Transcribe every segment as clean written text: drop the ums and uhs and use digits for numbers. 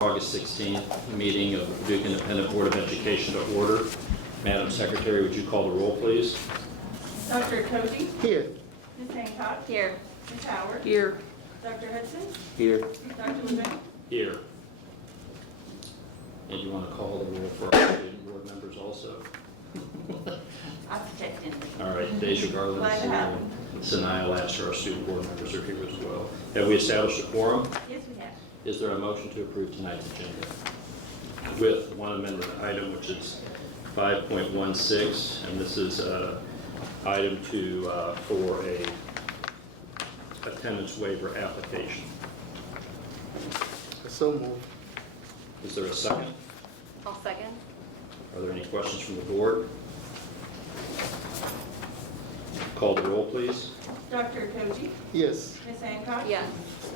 August 16th meeting of the Paducah Independent Board of Education to order. Madam Secretary, would you call the roll, please? Dr. Cody? Here. Ms. Hancock? Here. Ms. Howard? Here. Dr. Hudson? Here. Dr. Levin? Here. And you want to call the roll for our student board members also? I'll check in. All right, Deja Garland is here, and Sanaya Lasser, our student board members, are here as well. Have we established a quorum? Yes, we have. Is there a motion to approve tonight's agenda? With one amendment item, which is 5.16, and this is item for a attendance waiver application. So moved. Is there a second? I'll second. Are there any questions from the board? Call the roll, please. Dr. Cody? Yes. Ms. Hancock? Yes.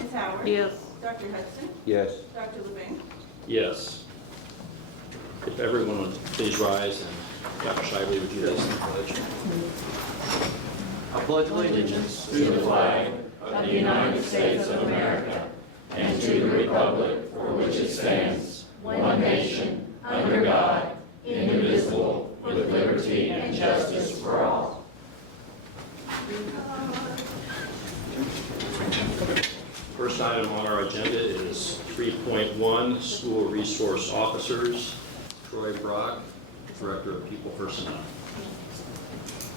Ms. Howard? Yes. Dr. Hudson? Yes. Dr. Levin? Yes. If everyone would please rise, and Dr. Shively, would you lead us in the pledge? I pledge allegiance to the flag of the United States of America and to the republic for which it stands, one nation, under God, indivisible, with liberty and justice for all. First item on our agenda is 3.1, School Resource Officers. Troy Brock, Director of People Personnel.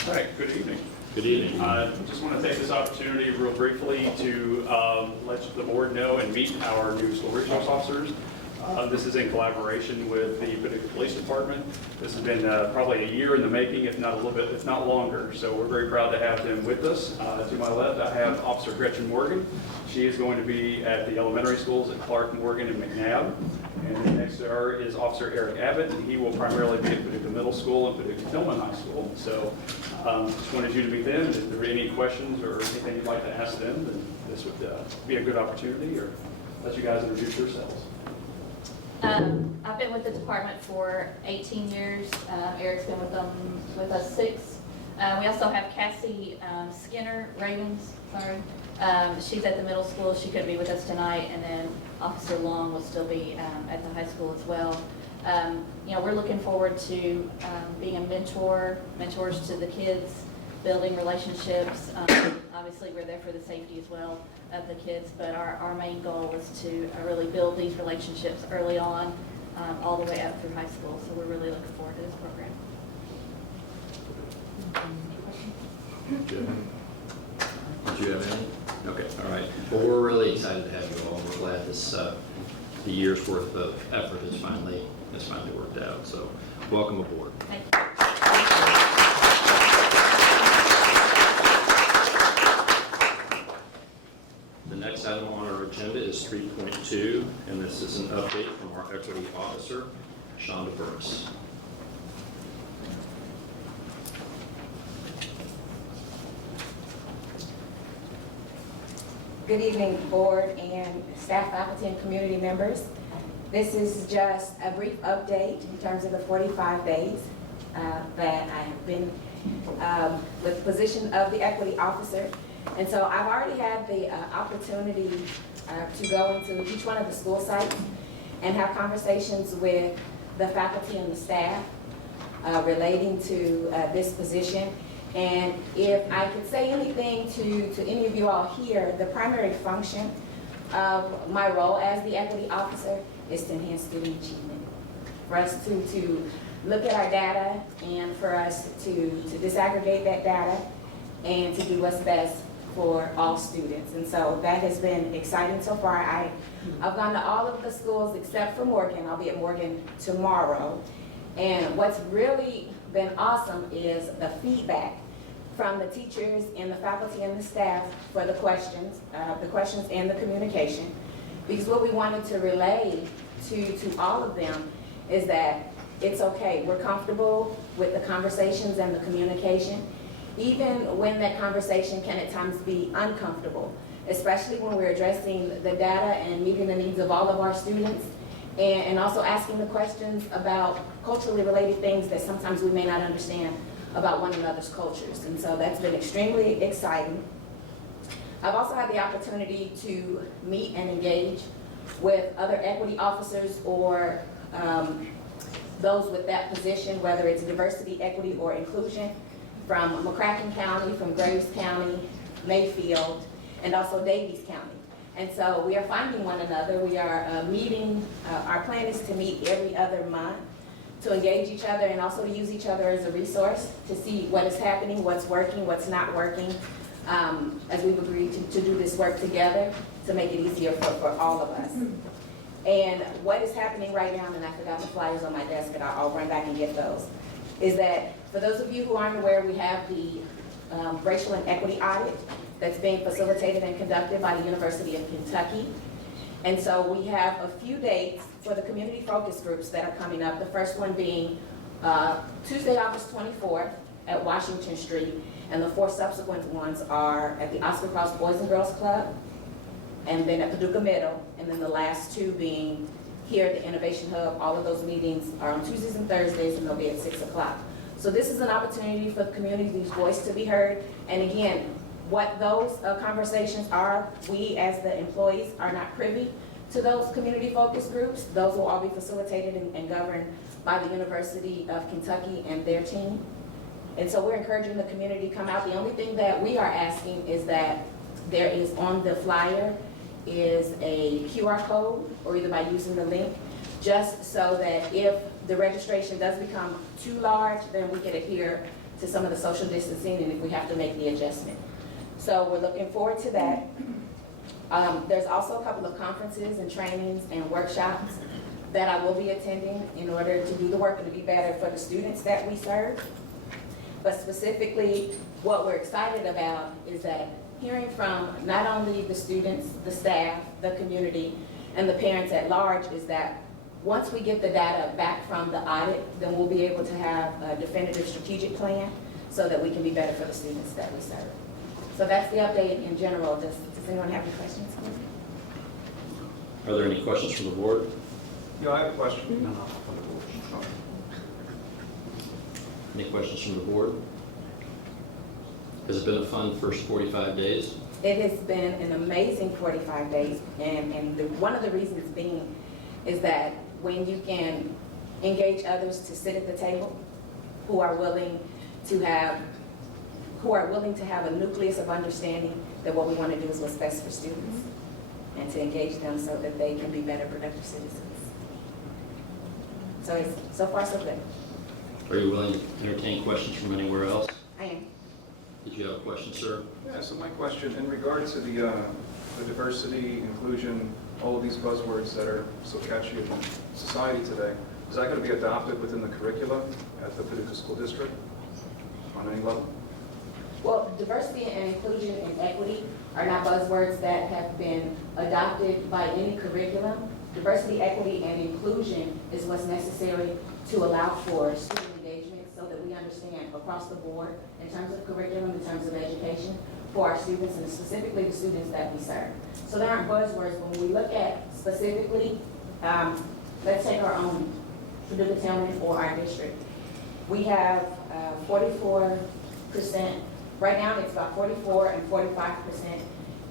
All right, good evening. Good evening. Just want to take this opportunity real briefly to let the board know and meet our new school resource officers. This is in collaboration with the Paducah Police Department. This has been probably a year in the making, if not a little bit, if not longer. So we're very proud to have them with us. To my left, I have Officer Gretchen Morgan. She is going to be at the elementary schools at Clark, Morgan, and McNabb. And then next to her is Officer Eric Abbott, and he will primarily be at Paducah Middle School and Paducah Tillman High School. So just wanted you to meet them. If there are any questions or anything you'd like to ask them, then this would be a good opportunity, or let you guys introduce yourselves. I've been with the department for 18 years. Eric's been with us 6. We also have Cassie Skinner Ravens. Sorry, she's at the middle school. She couldn't be with us tonight, and then Officer Long will still be at the high school as well. We're looking forward to being mentors to the kids, building relationships. Obviously, we're there for the safety as well of the kids, but our main goal is to really build these relationships early on, all the way up through high school. So we're really looking forward to this program. Did you have any? Okay, all right. Well, we're really excited to have you all. We're glad this the year's worth of effort has finally worked out. So, welcome aboard. Thank you. The next item on our agenda is 3.2, and this is an update from our equity officer, Shonda Burks. Good evening, board and staff, faculty, and community members. This is just a brief update in terms of the 45 days that I have been with the position of the equity officer. And so I've already had the opportunity to go into each one of the school sites and have conversations with the faculty and the staff relating to this position. And if I could say anything to any of you all here, the primary function of my role as the equity officer is to enhance student achievement. For us to look at our data and for us to disaggregate that data and to do what's best for all students. And so that has been exciting so far. I've gone to all of the schools except for Morgan. I'll be at Morgan tomorrow. And what's really been awesome is the feedback from the teachers and the faculty and the staff for the questions and the communication. Because what we wanted to relay to all of them is that it's okay. We're comfortable with the conversations and the communication, even when that conversation can at times be uncomfortable, especially when we're addressing the data and meeting the needs of all of our students, and also asking the questions about culturally related things that sometimes we may not understand about one another's cultures. And so that's been extremely exciting. I've also had the opportunity to meet and engage with other equity officers or those with that position, whether it's diversity, equity, or inclusion, from McCracken County, from Graves County, Mayfield, and also Davies County. And so we are finding one another. We are meeting, our plan is to meet every other month to engage each other and also to use each other as a resource to see what is happening, what's working, what's not working, as we've agreed to do this work together to make it easier for all of us. And what is happening right now, and I forgot the flyers on my desk, and I'll run back and get those, is that for those of you who aren't aware, we have the racial and equity audit that's being facilitated and conducted by the University of Kentucky. And so we have a few dates for the community focus groups that are coming up. The first one being Tuesday, August 24th at Washington Street, and the 4 subsequent ones are at the Oscar Cross Boys and Girls Club, and then at Paducah Middle, and then the last 2 being here at the Innovation Hub. All of those meetings are on Tuesdays and Thursdays, and they'll be at 6 o'clock. So this is an opportunity for the community's voice to be heard. And again, what those conversations are, we as the employees are not privy to those community focus groups. Those will all be facilitated and governed by the University of Kentucky and their team. And so we're encouraging the community to come out. The only thing that we are asking is that there is on the flyer is a QR code, or either by using the link, just so that if the registration does become too large, then we can adhere to some of the social distancing and if we have to make the adjustment. So we're looking forward to that. There's also a couple of conferences and trainings and workshops that I will be attending in order to do the work and to be better for the students that we serve. But specifically, what we're excited about is that hearing from not only the students, the staff, the community, and the parents at large is that once we get the data back from the audit, then we'll be able to have a definitive strategic plan so that we can be better for the students that we serve. So that's the update in general. Does anyone have any questions? Are there any questions from the board? Yeah, I have a question. Any questions from the board? Has it been a fun first 45 days? It has been an amazing 45 days, and one of the reasons being is that when you can engage others to sit at the table who are willing to have a nucleus of understanding that what we want to do is what's best for students, and to engage them so that they can be better, productive citizens. So it's so far so good. Are you willing to entertain questions from anywhere else? I am. Did you have a question, sir? Yeah, so my question, in regard to the diversity, inclusion, all of these buzzwords that are so catchy in society today, is that going to be adopted within the curriculum at the Paducah School District on any level? Well, diversity and inclusion and equity are not buzzwords that have been adopted by any curriculum. Diversity, equity, and inclusion is what's necessary to allow for student engagement so that we understand across the board in terms of curriculum, in terms of education for our students and specifically the students that we serve. So there aren't buzzwords. When we look at specifically, let's take our own Paducah Tillman or our district. We have 44%. Right now, it's about 44 and 45%.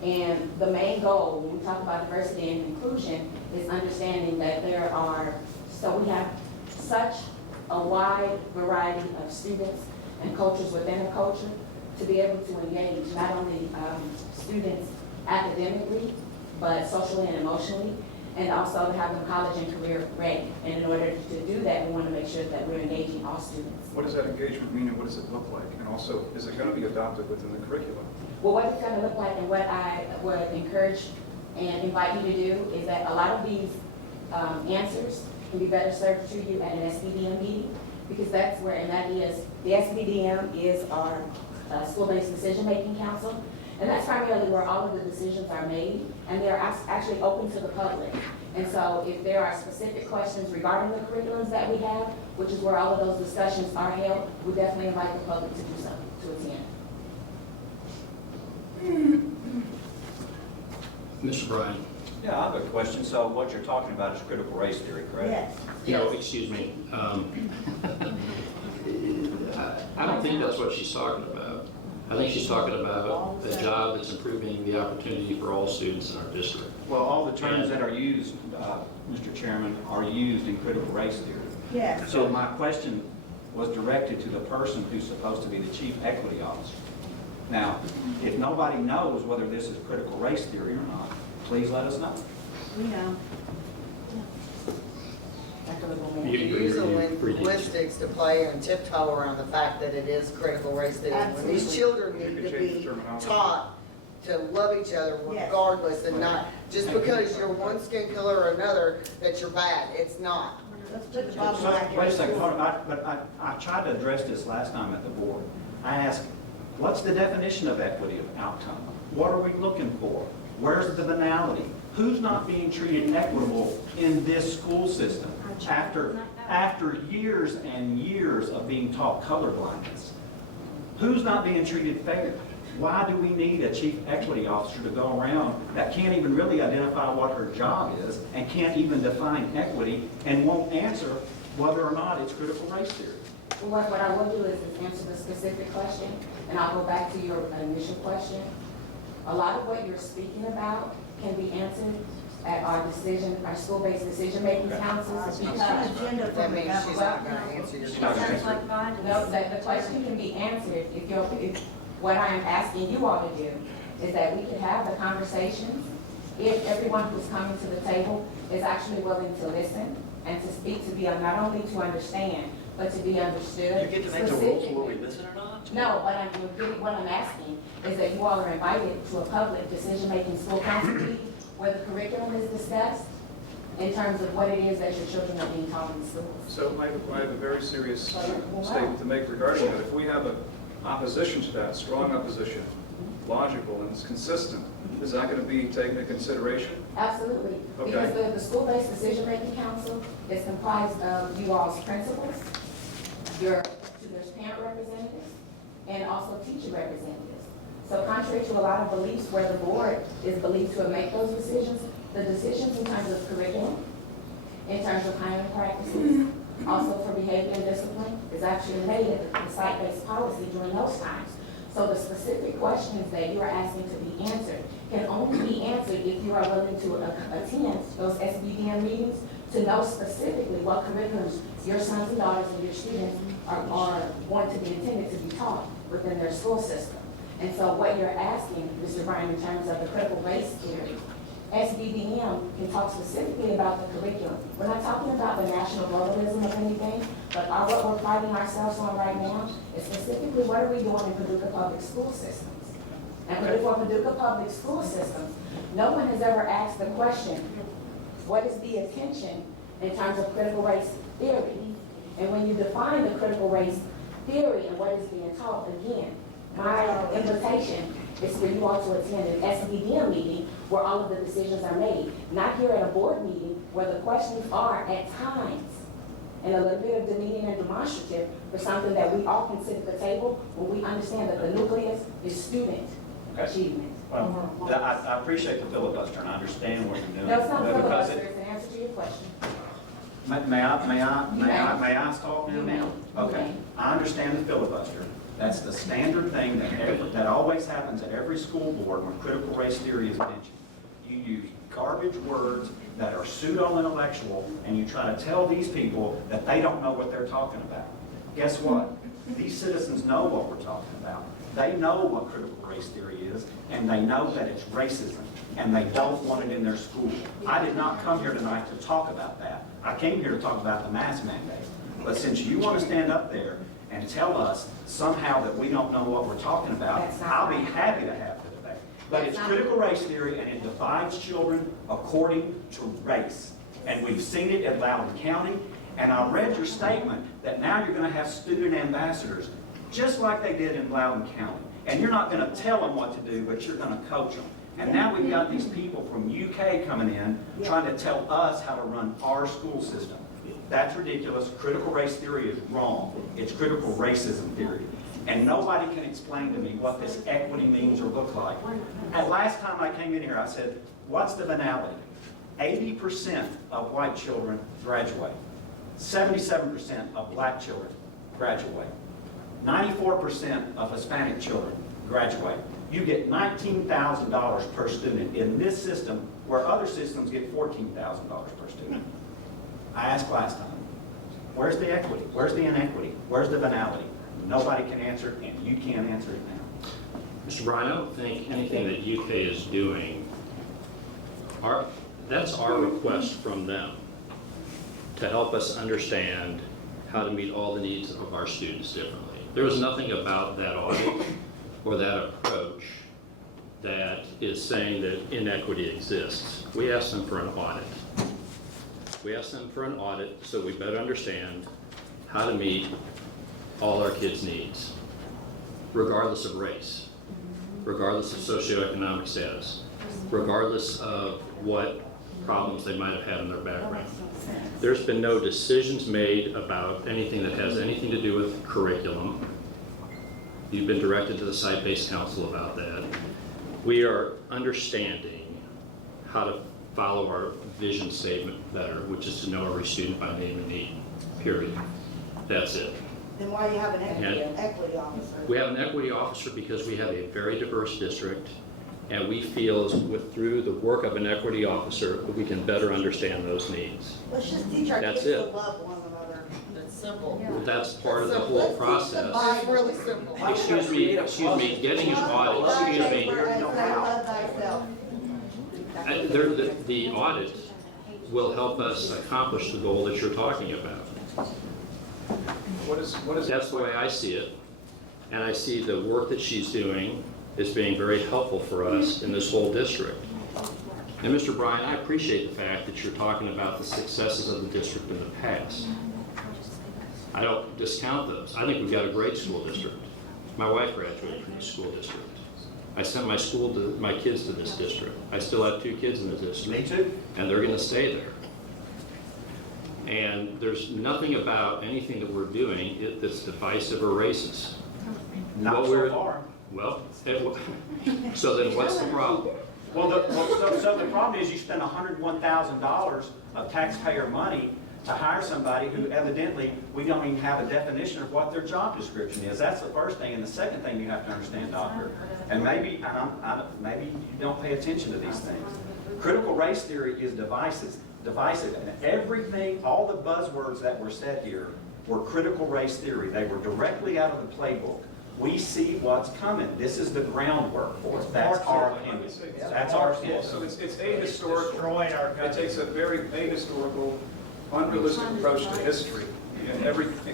And the main goal, when we talk about diversity and inclusion, is understanding that we have such a wide variety of students and cultures within a culture to be able to engage not only students academically, but socially and emotionally, and also to have them college and career ready. And in order to do that, we want to make sure that we're engaging all students. What does that engagement mean and what does it look like? And also, is it going to be adopted within the curriculum? Well, what it's going to look like and what I would encourage and invite you to do is that a lot of these answers can be better served to you at an SBDM meeting, because that's where, and that is, the SBDM is our school-based decision-making council, and that's primarily where all of the decisions are made, and they are actually open to the public. And so if there are specific questions regarding the curriculums that we have, which is where all of those discussions are held, we definitely invite the public to do something, to attend. Mr. Bryan? Yeah, I have a question. So what you're talking about is critical race theory, correct? Yes. No, excuse me. I don't think that's what she's talking about. I think she's talking about a job that's improving the opportunity for all students in our district. Well, all the terms that are used, Mr. Chairman, are used in critical race theory. Yes. So my question was directed to the person who's supposed to be the chief equity officer. Now, if nobody knows whether this is critical race theory or not, please let us know. We know. You You're using agree. linguistics to play and tiptoe around the fact that it is critical race theory. When these Absolutely. children You need could to change the be terminology. taught to love each other Yes. regardless and not, just because you're one skin color or another, that you're bad. It's not. Let's put the bottom So, line here. wait a second, hold on. I tried to address this last time at the board. I asked, what's the definition of equity of outcome? What are we looking for? Where's the banality? Who's not being treated equitable in this school system after years and years of being taught colorblindness? Who's not being treated fair? Why do we need a chief equity officer to go around that can't even really identify what her job is and can't even define equity and won't answer whether or not it's critical race theory? Well, what I will do is answer the specific question, and I'll go back to your initial question. A lot of what you're speaking about can be answered at our school-based decision-making councils. It's an agenda That from the means she's not government. gonna answer your She's not gonna question. answer. No, the question can be answered if what I am asking you all to do is that we could have the conversations if everyone who's coming to the table is actually willing to listen and to speak, to be not only to understand, but to be understood. You get to make the rules where we listen or not? No, what I'm asking is that you all are invited to a public decision-making school council meeting where the curriculum is discussed in terms of what it is that your children are being taught in schools. So I have a very serious statement to make regarding that. If we have an opposition to that, strong opposition, logical and it's consistent, is that going to be taken into consideration? Absolutely, Okay. because the school-based decision-making council is comprised of you all's principals, there's parent representatives, and also teacher representatives. So contrary to a lot of beliefs where the board is believed to have made those decisions, the decisions in terms of curriculum, in terms of hiring practices, also for behavior and discipline, is actually made at the site-based policy during those times. So the specific questions that you are asking to be answered can only be answered if you are willing to attend those SBDM meetings to know specifically what curriculums your sons and daughters and your students are going to be intended to be taught within their school system. And so what you're asking, Mr. Bryan, in terms of the critical race theory, SBDM can talk specifically about the curriculum. We're not talking about the national globalism of anything, but what we're fighting ourselves on right now is specifically what are we doing in Paducah public school systems. And for Paducah public school systems, no one has ever asked the question, what is the attention in terms of critical race theory? And when you define the critical race theory and what is being taught, again, my invitation is for you all to attend an SBDM meeting where all of the decisions are made. Not here at a board meeting where the questions are at times and a little bit of demeaning and demonstrative for something that we all can sit at the table when we understand that the nucleus is student achievement. Well, I appreciate the filibuster and I understand what you're doing. No, it's not But because filibuster, it's an answer to your question. May I stall now? You may. Okay, I understand the filibuster. That's the standard thing that always happens at every school board when critical race theory is mentioned. You use garbage words that are pseudo-intellectual and you try to tell these people that they don't know what they're talking about. Guess what? These citizens know what we're talking about. They know what critical race theory is and they know that it's racism and they don't want it in their school. I did not come here tonight to talk about that. I came here to talk about the mask mandate. But since you want to stand up there and tell us somehow that we don't know what we're talking about, I'll be happy to have the debate. But it's critical race theory and it divides children according to race. And we've seen it at Loudoun County. And I read your statement that now you're going to have student ambassadors, just like they did in Loudoun County. And you're not going to tell them what to do, but you're going to coach them. And now we've got these people from UK coming in trying to tell us how to run our school system. That's ridiculous. Critical race theory is wrong. It's critical racism theory. And nobody can explain to me what this equity means or look like. And last time I came in here, I said, what's the banality? 80% of white children graduate. 77% of black children graduate. 94% of Hispanic children graduate. You get $19,000 per student in this system, where other systems get $14,000 per student. I asked last time, where's the equity? Where's the inequity? Where's the venality? Nobody can answer it, and you can't answer it now. Mr. Bryan, I don't think anything that UK is doing, that's our request from them to help us understand how to meet all the needs of our students differently. There was nothing about that audit or that approach that is saying that inequity exists. We asked them for an audit. We asked them for an audit so we better understand how to meet all our kids' needs, regardless of race, regardless of socioeconomic status, regardless of what problems they might have had in their background. There's been no decisions made about anything that has anything to do with curriculum. You've been directed to the site-based council about that. We are understanding how to follow our vision statement better, which is to know every student by name and need, period. That's it. Then why do you have an Yeah. equity officer? We have an equity officer because we have a very diverse district, and we feel through the work of an equity officer, we can better understand those needs. Let's just teach our That's kids to it. love one another. It's simple. That's part of the That's whole simple. process. It's really simple. Excuse me, getting an audit, excuse me. Love thyself. The audit will help us accomplish the goal that you're talking about. What is? That's the way I see it. And I see the work that she's doing as being very helpful for us in this whole district. And Mr. Bryan, I appreciate the fact that you're talking about the successes of the district in the past. I don't discount those. I think we've got a great school district. My wife graduated from the school district. I sent my kids to this district. I still have 2 kids in the district. Me too. And they're gonna stay there. And there's nothing about anything that we're doing that's divisive or racist. Not What so we're- far. Well, so then what's the problem? Well, so the problem is you spend $101,000 of taxpayer money to hire somebody who evidently, we don't even have a definition of what their job description is. That's the first thing. And the second thing you have to understand, doctor, and maybe you don't pay attention to these things. Critical race theory is divisive, and everything, all the buzzwords that were said here were critical race theory. They were directly out of the playbook. We see what's coming. This is the groundwork for it. That's our opinion. That's our opinion. So it's a historical, it takes a very ahistorical, unrealistic approach to history. And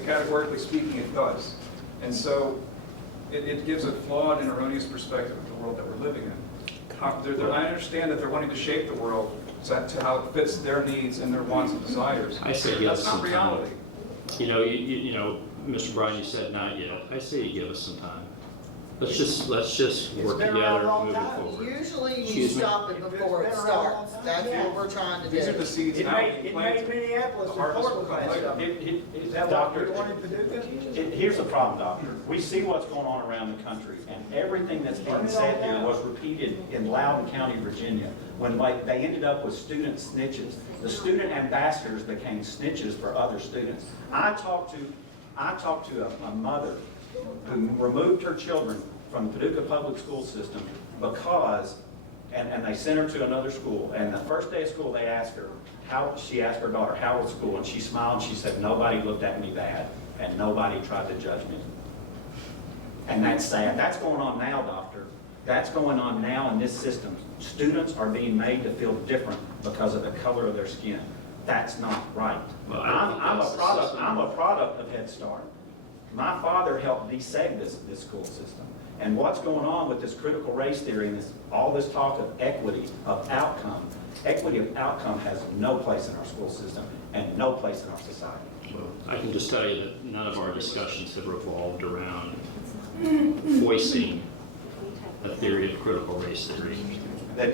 categorically speaking, it does. And so it gives a flawed and erroneous perspective of the world that we're living in. I understand that they're wanting to shape the world to how it fits their needs and their wants and desires. I say give us That's not some time. reality. You know, Mr. Bryan, you said not yet. I say you give us some time. Let's just work been around together a long moving time. forward. Usually you Excuse me? stop it before it starts. That's what we're trying to These are do. the seeds It now made being planted. Minneapolis The and harvest will Portland come last later. time. Is that Doctor, what you're wanting to do? Here's the problem, doctor. We see what's going on around the country, and everything that's being said here was repeated in Loudoun County, Virginia, when they ended up with student snitches. The student ambassadors became snitches for other students. I talked to a mother who removed her children from the Paducah public school system because, and they sent her to another school, and the first day of school they asked her, she asked her daughter, how was school? And she smiled and she said, nobody looked at me bad and nobody tried to judge me. And that's sad. That's going on now, doctor. That's going on now in this system. Students are being made to feel different because of the color of their skin. That's not right. Well, I don't think I'm that's a the product. system. I'm a product of Head Start. My father helped deseg this school system. And what's going on with this critical race theory and all this talk of equity of outcome has no place in our school system and no place in our society. Well, I can just tell you that none of our discussions have revolved around foisting a theory of critical race theory.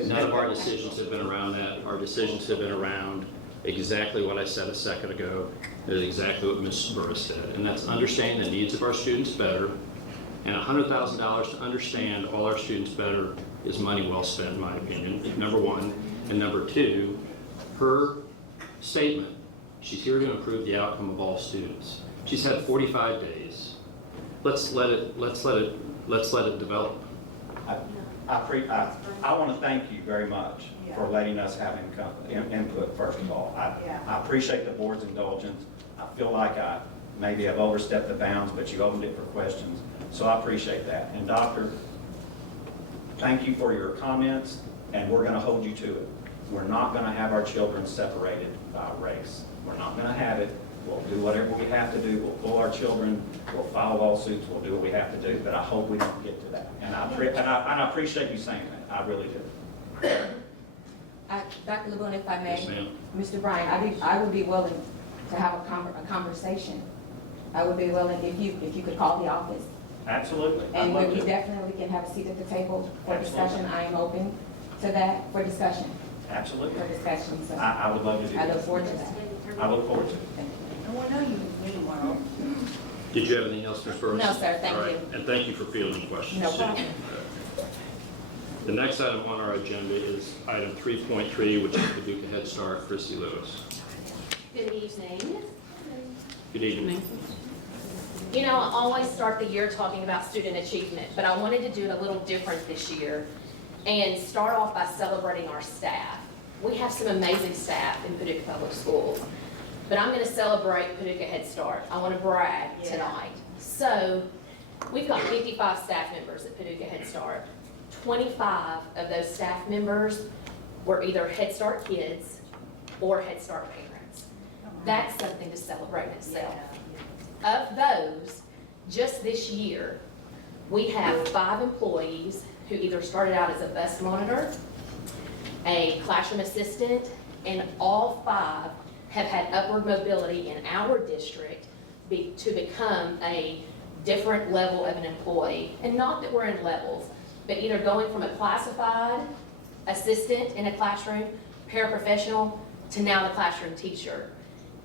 None of our decisions have been around that. Our decisions have been around exactly what I said a second ago. It's exactly what Ms. Burris said, and that's understanding the needs of our students better. And $100,000 to understand all our students better is money well spent, in my opinion, number one. And number two, her statement, she's here to improve the outcome of all students. She's had 45 days. Let's let it develop. I want to thank you very much for letting us have input, first of all. I appreciate the board's indulgence. I feel like I maybe have overstepped the bounds, but you opened it for questions, so I appreciate that. And Doctor, thank you for your comments, and we're going to hold you to it. We're not going to have our children separated by race. We're not going to have it. We'll do whatever we have to do. We'll pull our children. We'll file lawsuits. We'll do what we have to do. But I hope we don't get to that. And I appreciate you saying that. I really do. Dr. LeBoon, if I may, Yes, ma'am. Mr. Bryan, I would be willing to have a conversation. I would be willing if you could call the office. Absolutely. And I'd love we to. definitely can have a seat at the table for Absolutely. discussion. I am open to that for discussion. Absolutely. For discussion. So I would love to do I that. look forward to that. I look forward to it. Thank you. I know you meanwhile. Did you have anything else, Ms. Burris? No, sir. Thank All right. you. And thank you for fielding questions. No too. problem. The next item on our agenda is item 3.3, which is Paducah Head Start. Christy Lewis. Good evening. Good evening. You know, I always start the year talking about student achievement, but I wanted to do it a little different this year and start off by celebrating our staff. We have some amazing staff in Paducah Public Schools, but I'm going to celebrate Paducah Head Start. I want to brag tonight. So we've got 55 staff members at Paducah Head Start. 25 of those staff members were either Head Start kids or Head Start parents. That's something to celebrate in itself. Of those, just this year, we have 5 employees who either started out as a bus monitor, a classroom assistant, and all 5 have had upward mobility in our district to become a different level of an employee. And not that we're in levels, but either going from a classified assistant in a classroom, paraprofessional, to now the classroom teacher.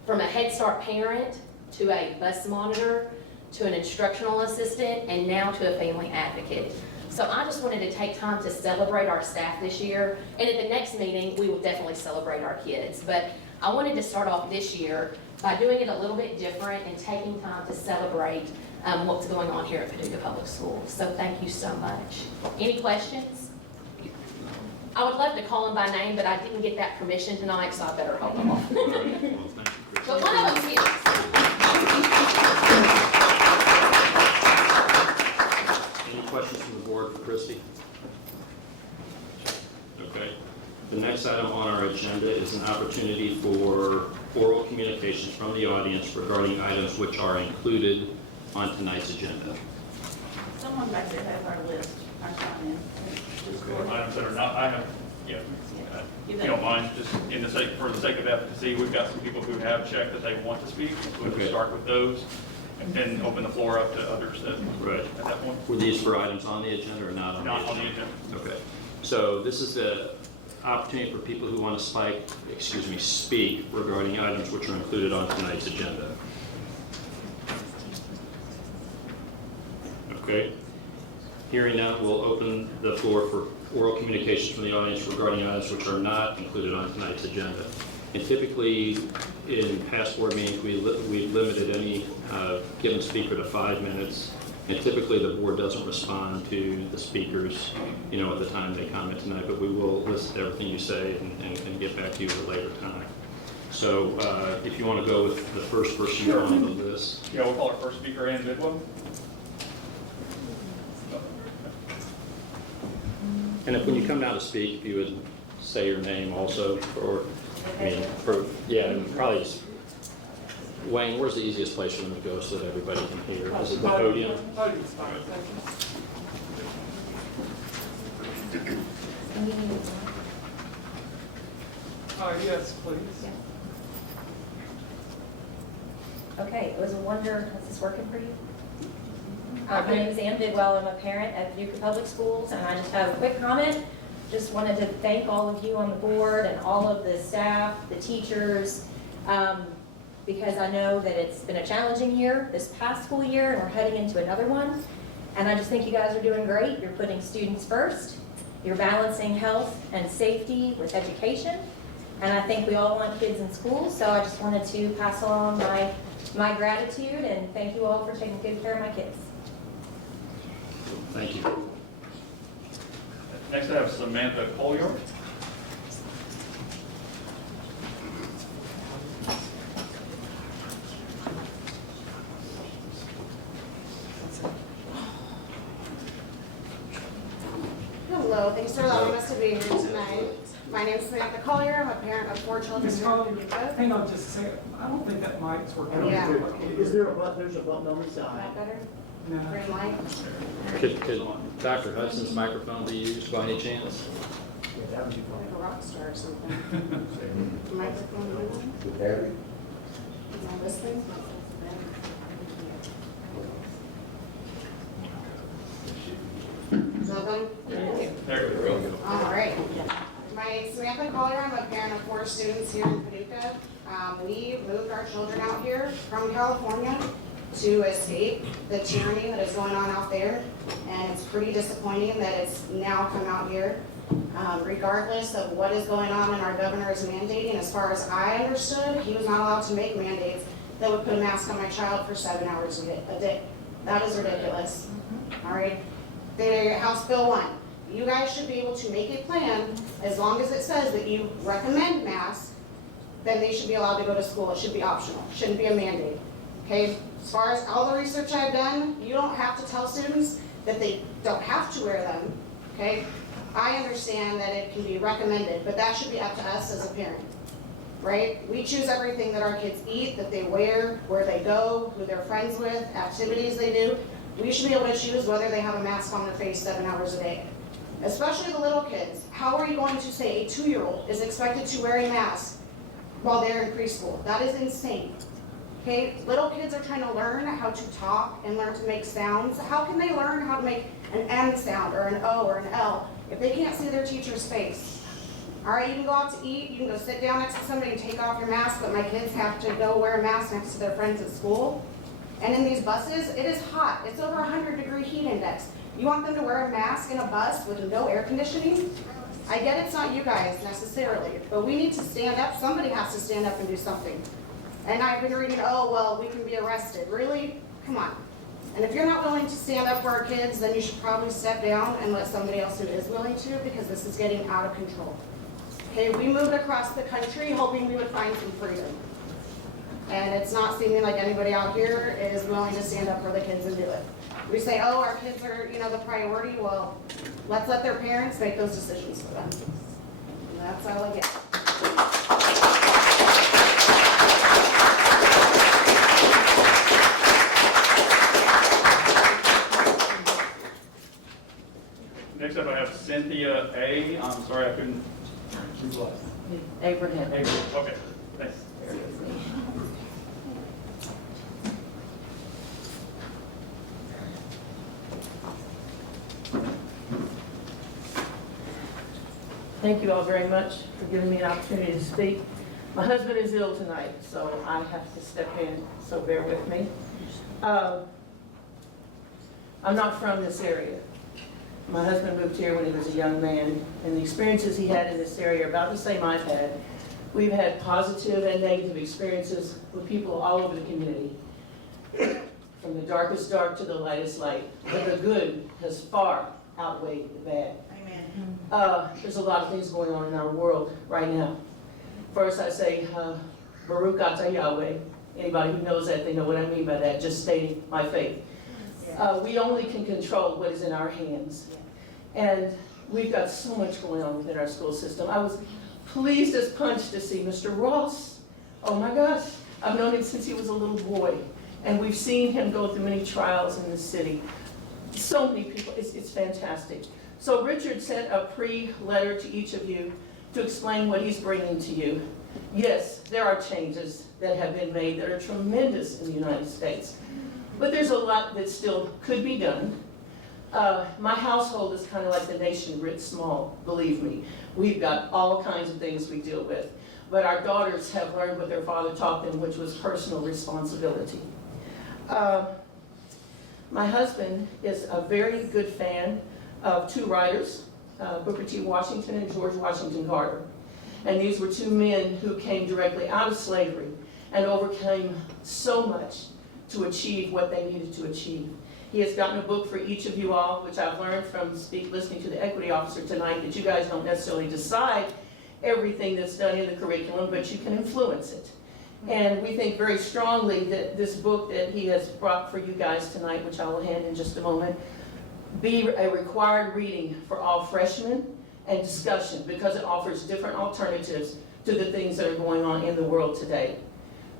From a Head Start parent to a bus monitor, to an instructional assistant, and now to a family advocate. So I just wanted to take time to celebrate our staff this year, and at the next meeting, we will definitely celebrate our kids. But I wanted to start off this year by doing it a little bit different and taking time to celebrate what's going on here at Paducah Public Schools. So thank you so much. Any questions? I would love to call them by name, but I didn't get that permission tonight, so I better hold them off. All right. Well, thank you, Christy. But one of them's here. Any questions from the board for Christy? Okay. The next item on our agenda is an opportunity for oral communications from the audience regarding items which are included on tonight's agenda. Someone back there has our list. I signed in. Items that are not, I have, if you don't mind, just for the sake of efficacy, we've got some people who have checked that they want to speak. So we'll Okay. start with those and then open the floor up to others at that point. Were these for items on the agenda or not on the Not agenda? on the agenda. Okay. So this is the opportunity for people who want to speak regarding items which are included on tonight's agenda. Okay. Hearing none, we'll open the floor for oral communications from the audience regarding items which are not included on tonight's agenda. And typically, in past board meetings, we've limited any given speaker to 5 minutes. And typically, the board doesn't respond to the speakers, at the time they comment tonight, but we will list everything you say and get back to you at a later time. So if you want to go with the first person on the list. Yeah, we'll call our first speaker, Ann Bidwell. And if when you come down to speak, if you would say your name also, probably just, Wayne, where's the easiest place for them to go so that everybody can hear? Is it the podium? Podium's fine, thank you. Yes, please. Okay, it was a wonder. Is this working for you? My name is Ann Bidwell. I'm a parent at Paducah Public Schools, and I just have a quick comment. Just wanted to thank all of you on the board and all of the staff, the teachers, because I know that it's been a challenging year this past school year, and we're heading into another one. And I just think you guys are doing great. You're putting students first. You're balancing health and safety with education. And I think we all want kids in school, so I just wanted to pass along my gratitude and thank you all for taking good care of my kids. Thank you. Next I have Samantha Collier. Hello, thanks for allowing us to be here tonight. My name is Samantha Collier. I'm a parent of 4 children Ms. here in Collier, Paducah. hang on just a second. I don't think that mic's working. Yeah. Is there a button, there's a button on the Is side? that better? No. Green light? Could Dr. Hudson's microphone be used by any chance? Yeah, that would be fine. Like a rock star or something. Microphone on? Am I listening? Is that better? There we go. All right. My name's Samantha Collier. I'm a parent of 4 students here in Paducah. We moved our children out here from California to escape the tyranny that is going on out there. And it's pretty disappointing that it's now come out here. Regardless of what is going on and our governor is mandating, as far as I understood, he was not allowed to make mandates that would put a mask on my child for 7 hours a day. That is ridiculous. All right. The House Bill 1. You guys should be able to make a plan, as long as it says that you recommend masks, then they should be allowed to go to school. It should be optional. It shouldn't be a mandate. Okay? As far as all the research I've done, you don't have to tell students that they don't have to wear them. Okay? I understand that it can be recommended, but that should be up to us as a parent. Right? We choose everything that our kids eat, that they wear, where they go, who they're friends with, activities they do. We should be able to choose whether they have a mask on their face 7 hours a day. Especially the little kids. How are you going to say a 2-year-old is expected to wear a mask while they're in preschool? That is insane. Okay, little kids are trying to learn how to talk and learn to make sounds. How can they learn how to make an M sound or an O or an L if they can't see their teacher's face? All right, you can go out to eat, you can go sit down next to somebody and take off your mask, but my kids have to go wear a mask next to their friends at school. And in these buses, it is hot. It's over 100-degree heat index. You want them to wear a mask in a bus with no air conditioning? I get it's not you guys necessarily, but we need to stand up. Somebody has to stand up and do something. And I've been reading, oh, well, we can be arrested. Really? Come on. And if you're not willing to stand up for our kids, then you should probably step down and let somebody else who is willing to, because this is getting out of control. Okay, we moved across the country hoping we would find some freedom. And it's not seeming like anybody out here is willing to stand up for the kids and do it. We say, oh, our kids are, the priority. Well, let's let their parents make those decisions for them. And that's all I get. Next up I have Cynthia A. I'm sorry I couldn't. Abraham. Okay, thanks. Thank you all very much for giving me an opportunity to speak. My husband is ill tonight, so I have to step in, so bear with me. I'm not from this area. My husband moved here when he was a young man, and the experiences he had in this area are about the same I've had. We've had positive and negative experiences with people all over the community, from the darkest dark to the lightest light. But the good has far outweighed the bad. There's a lot of things going on in our world right now. First, I say, Baruch Atah Yahweh. Anybody who knows that, they know what I mean by that, just stating my faith. We only can control what is in our hands. And we've got so much going on within our school system. I was pleased as punch to see Mr. Ross. Oh my gosh, I've known him since he was a little boy. And we've seen him go through many trials in the city. So many people, it's fantastic. So Richard sent a pre-letter to each of you to explain what he's bringing to you. Yes, there are changes that have been made that are tremendous in the United States. But there's a lot that still could be done. My household is kind of like the nation writ small, believe me. We've got all kinds of things we deal with. But our daughters have learned what their father taught them, which was personal responsibility. My husband is a very good fan of 2 writers, Booker T. Washington and George Washington Carver. And these were 2 men who came directly out of slavery and overcame so much to achieve what they needed to achieve. He has gotten a book for each of you all, which I've learned from listening to the equity officer tonight, that you guys don't necessarily decide everything that's done in the curriculum, but you can influence it. And we think very strongly that this book that he has brought for you guys tonight, which I will hand in just a moment, be a required reading for all freshmen and discussion, because it offers different alternatives to the things that are going on in the world today.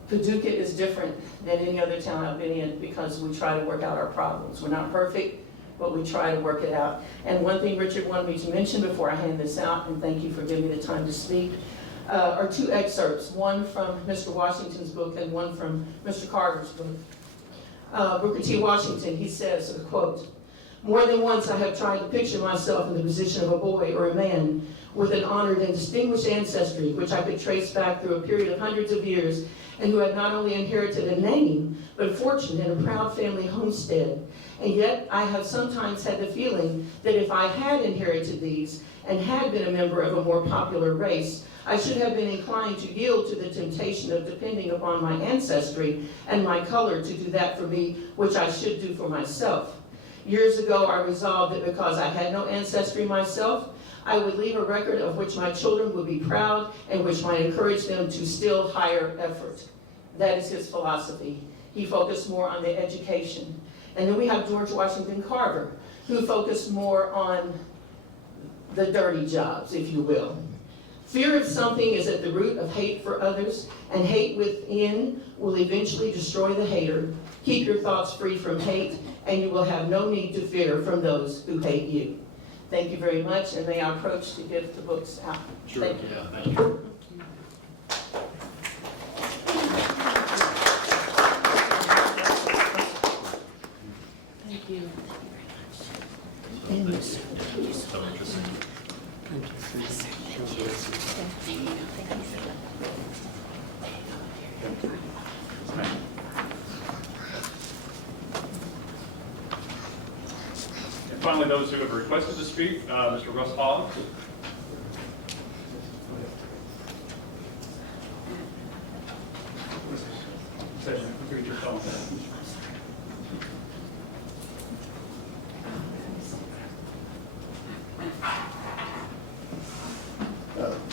Paducah is different than any other town I've been in because we try to work out our problems. We're not perfect, but we try to work it out. And one thing Richard wanted me to mention before I hand this out, and thank you for giving me the time to speak, are two excerpts, one from Mr. Washington's book and one from Mr. Carter's book. Booker T. Washington, he says, quote, "More than once I have tried to picture myself in the position of a boy or a man with an honored and distinguished ancestry, which I could trace back through a period of hundreds of years, and who had not only inherited a name, but fortune and a proud family homestead. And yet I have sometimes had the feeling that if I had inherited these and had been a member of a more popular race, I should have been inclined to yield to the temptation of depending upon my ancestry and my color to do that for me which I should do for myself. Years ago I resolved that because I had no ancestry myself, I would leave a record of which my children would be proud and which might encourage them to still higher effort." That is his philosophy. He focused more on the education. And then we have George Washington Carver, who focused more on the dirty jobs, if you will. "Fear of something is at the root of hate for others, and hate within will eventually destroy the hater. Keep your thoughts free from hate, and you will have no need to fear from those who hate you." Thank you very much, and may I approach to give the books out. Sure, Thank you. yeah, thank you. Thank you. So interesting. And finally, those who have requested to speak, Mr. Russ Hobbs. Read your phone.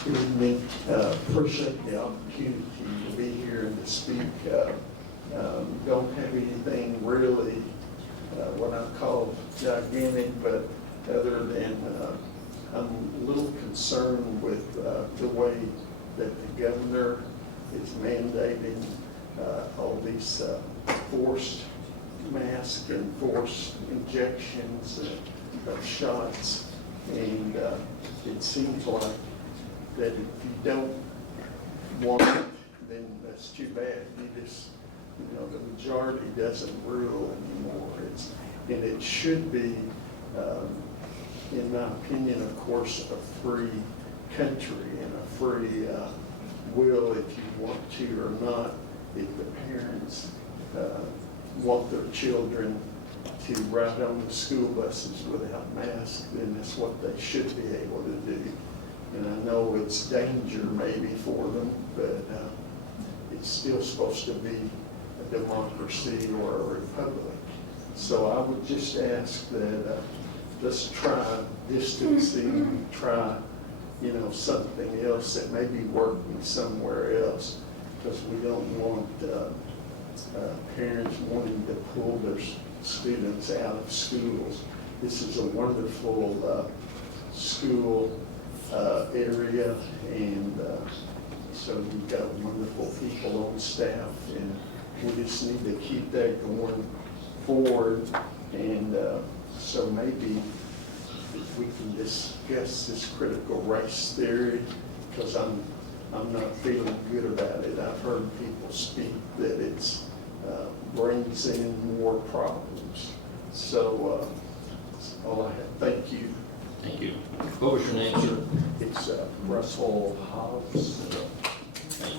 Good evening. Appreciate the opportunity to be here and to speak. Don't have anything really what I call gigantic, but other than I'm a little concerned with the way that the governor is mandating all these forced masks and forced injections of shots. And it seems like that if you don't want it, then that's too bad. You just, the majority doesn't rule anymore. And it should be, in my opinion, of course, a free country and a free will if you want to or not. If the parents want their children to ride on the school buses without masks, then that's what they should be able to do. And I know it's danger maybe for them, but it's still supposed to be a democracy or a republic. So I would just ask that let's try distancing, try, something else that may be working somewhere else, because we don't want parents wanting to pull their students out of schools. This is a wonderful school area, and so we've got wonderful people on staff, and we just need to keep that going forward. And so maybe if we can discuss this critical race theory, because I'm not feeling good about it. I've heard people speak that it's brings in more problems. So that's all I have. Thank you. Thank you. What was your name, sir? It's Russell Hobbs. Thank you.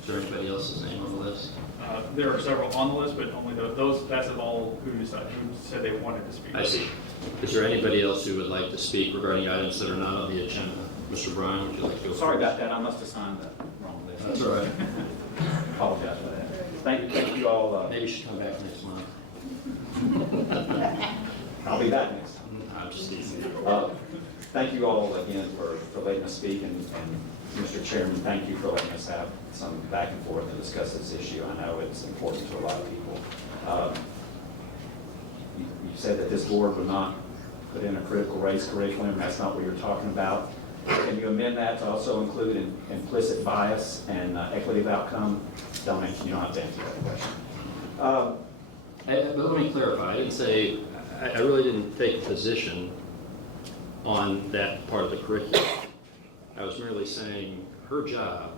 Is there anybody else's name on the list? There are several on the list, but only those, that's of all who said they wanted to speak. I see. Is there anybody else who would like to speak regarding items that are not on the agenda? Mr. Bryan, would you like to go? Sorry first? about that, I must have signed the wrong list. That's all right. Apologize for that. Thank you all. Maybe you should come back next month. I'll be back next time. I'm just teasing. Thank you all again for letting us speak, and Mr. Chairman, thank you for letting us have some back and forth and discuss this issue. I know it's important to a lot of people. You said that this board would not put in a critical race curriculum, that's not what you're talking about. Can you amend that to also include implicit bias and equity of outcome? You don't have to answer that question. But let me clarify, I didn't say, I really didn't take a position on that part of the curriculum. I was merely saying her job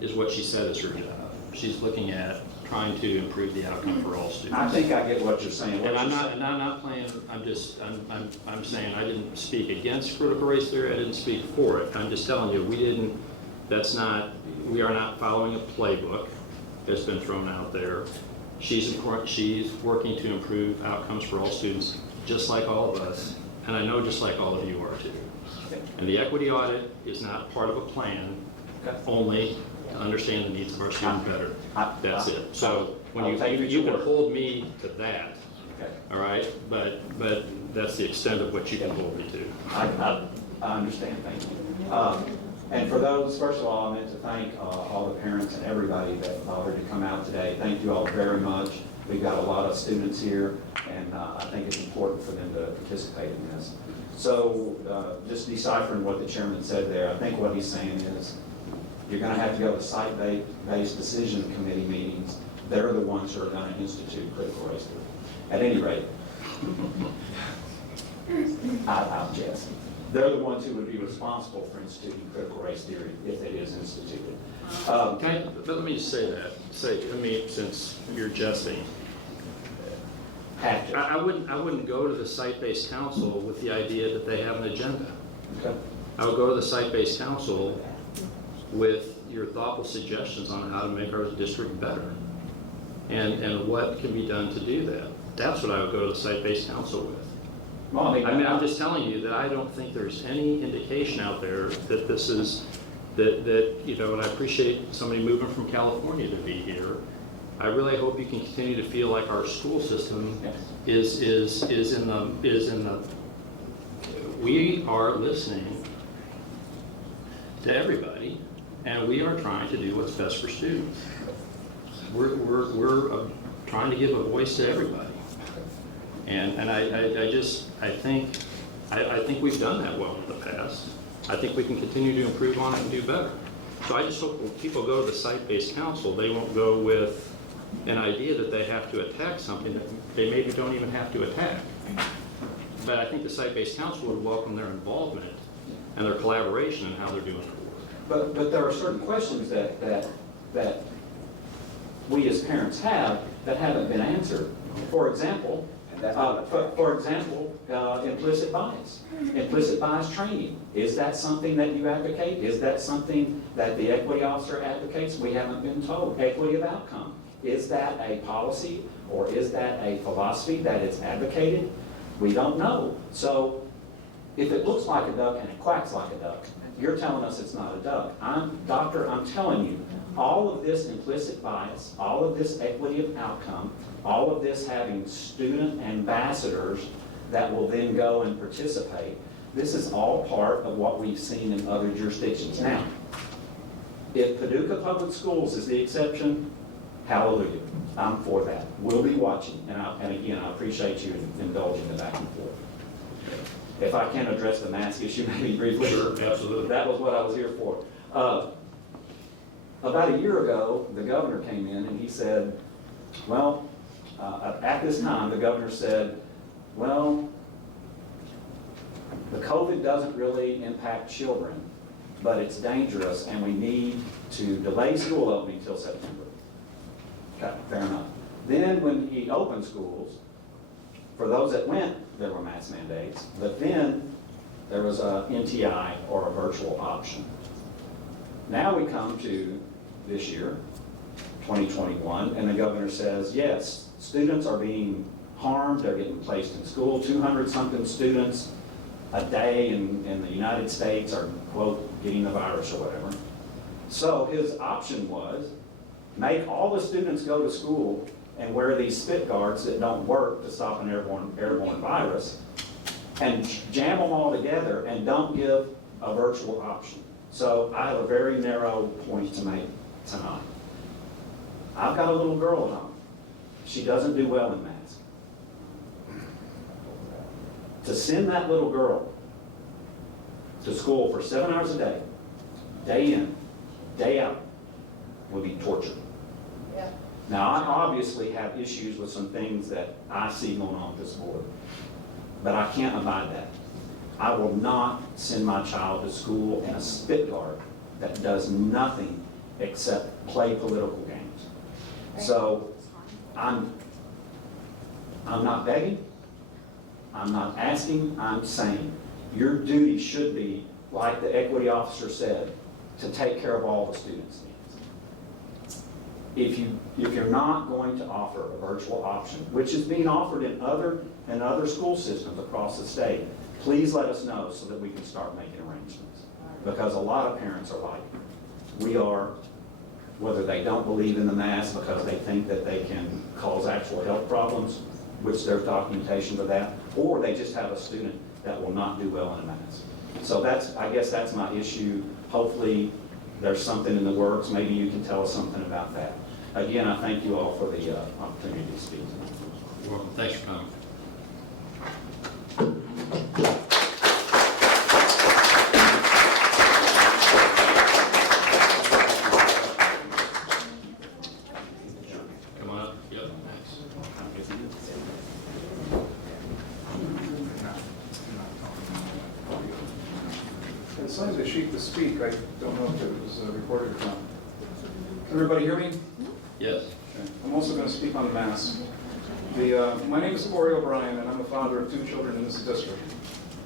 is what she said is her job. She's looking at trying to improve the outcome for all students. I think I get what you're saying. And I'm not playing, I'm saying I didn't speak against critical race theory, I didn't speak for it. I'm just telling you, we are not following a playbook that's been thrown out there. She's working to improve outcomes for all students, just like all of us, and I know just like all of you are too. And the equity audit is not part of a plan, only to understand the needs of our students better. That's it. So when you can hold me to that, all right, but that's the extent of what you can hold me to. I understand, thank you. And for those, first of all, I meant to thank all the parents and everybody that bothered to come out today. Thank you all very much. We've got a lot of students here, and I think it's important for them to participate in this. So just deciphering what the chairman said there, I think what he's saying is you're going to have to go to site-based decision committee meetings. They're the ones who are going to institute critical race theory. At any rate, I'm jesting. They're the ones who would be responsible for instituting critical race theory if it is instituted. But let me just say that. Since you're jesting, I wouldn't go to the site-based council with the idea that they have an agenda. Okay. I would go to the site-based council with your thoughtful suggestions on how to make our district better and what can be done to do that. That's what I would go to the site-based council with. Well, I'm just telling you that I don't think there's any indication out there that this is, and I appreciate somebody moving from California to be here. I really hope you can continue to feel like our school system is in the, we are listening to everybody, and we are trying to do what's best for students. We're trying to give a voice to everybody. And I think we've done that well in the past. I think we can continue to improve on it and do better. So I just hope when people go to the site-based council, they won't go with an idea that they have to attack something that they maybe don't even have to attack. But I think the site-based council would welcome their involvement and their collaboration in how they're doing their work. But there are certain questions that we as parents have that haven't been answered. For example, implicit bias. Implicit bias training. Is that something that you advocate? Is that something that the equity officer advocates? We haven't been told. Equity of outcome. Is that a policy or is that a philosophy that is advocated? We don't know. So if it looks like a duck and it quacks like a duck, you're telling us it's not a duck. Doctor, I'm telling you, all of this implicit bias, all of this equity of outcome, all of this having student ambassadors that will then go and participate, this is all part of what we've seen in other jurisdictions. Now, if Paducah Public Schools is the exception, hallelujah, I'm for that. We'll be watching, and again, I appreciate you indulging the back and forth. If I can address the mask issue maybe briefly. Sure, absolutely. That was what I was here for. About a year ago, the governor came in and he said, well, at this time, the governor said, well, the COVID doesn't really impact children, but it's dangerous and we need to delay school opening until September. Okay, fair enough. Then when he opened schools, for those that went, there were mask mandates, but then there was a NTI or a virtual option. Now we come to this year, 2021, and the governor says, yes, students are being harmed, they're getting placed in school. 200-something students a day in the United States are, quote, getting the virus or whatever. So his option was, make all the students go to school and wear these spit guards that don't work to stop an airborne virus, and jam them all together and don't give a virtual option. So I have a very narrow point to make tonight. I've got a little girl at home. She doesn't do well in math. To send that little girl to school for 7 hours a day, day in, day out, would be torture. Yeah. Now, I obviously have issues with some things that I see going on with this board, but I can't abide that. I will not send my child to school in a spit guard that does nothing except play political games. So I'm not begging, I'm not asking, I'm saying your duty should be, like the equity officer said, to take care of all the students' needs. If you're not going to offer a virtual option, which is being offered in other school systems across the state, please let us know so that we can start making arrangements. Because a lot of parents are like, we are, whether they don't believe in the mask because they think that they can cause actual health problems, which there's documentation for that, or they just have a student that will not do well in a mask. So I guess that's my issue. Hopefully there's something in the works. Maybe you can tell us something about that. Again, I thank you all for the opportunity to speak. You're welcome. Thanks for coming. Come on up. Yep. Thanks. I signed the sheet to speak. I don't know if it was recorded or not. Can everybody hear me? Yes. Okay. I'm also going to speak on the mask. My name is Corey O'Brien, and I'm the father of 2 children in this district.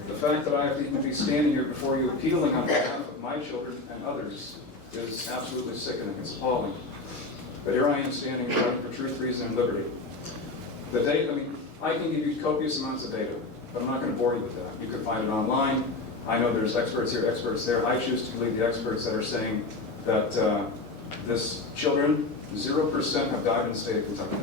The fact that I have to even be standing here before you appealing on behalf of my children and others is absolutely sickening. It's appalling. But here I am standing fighting for truth, reason, and liberty. The data, I can give you copious amounts of data, but I'm not going to bore you with that. You can find it online. I know there's experts here, experts there. I choose to believe the experts that are saying that this children, 0% have died in the state of Kentucky.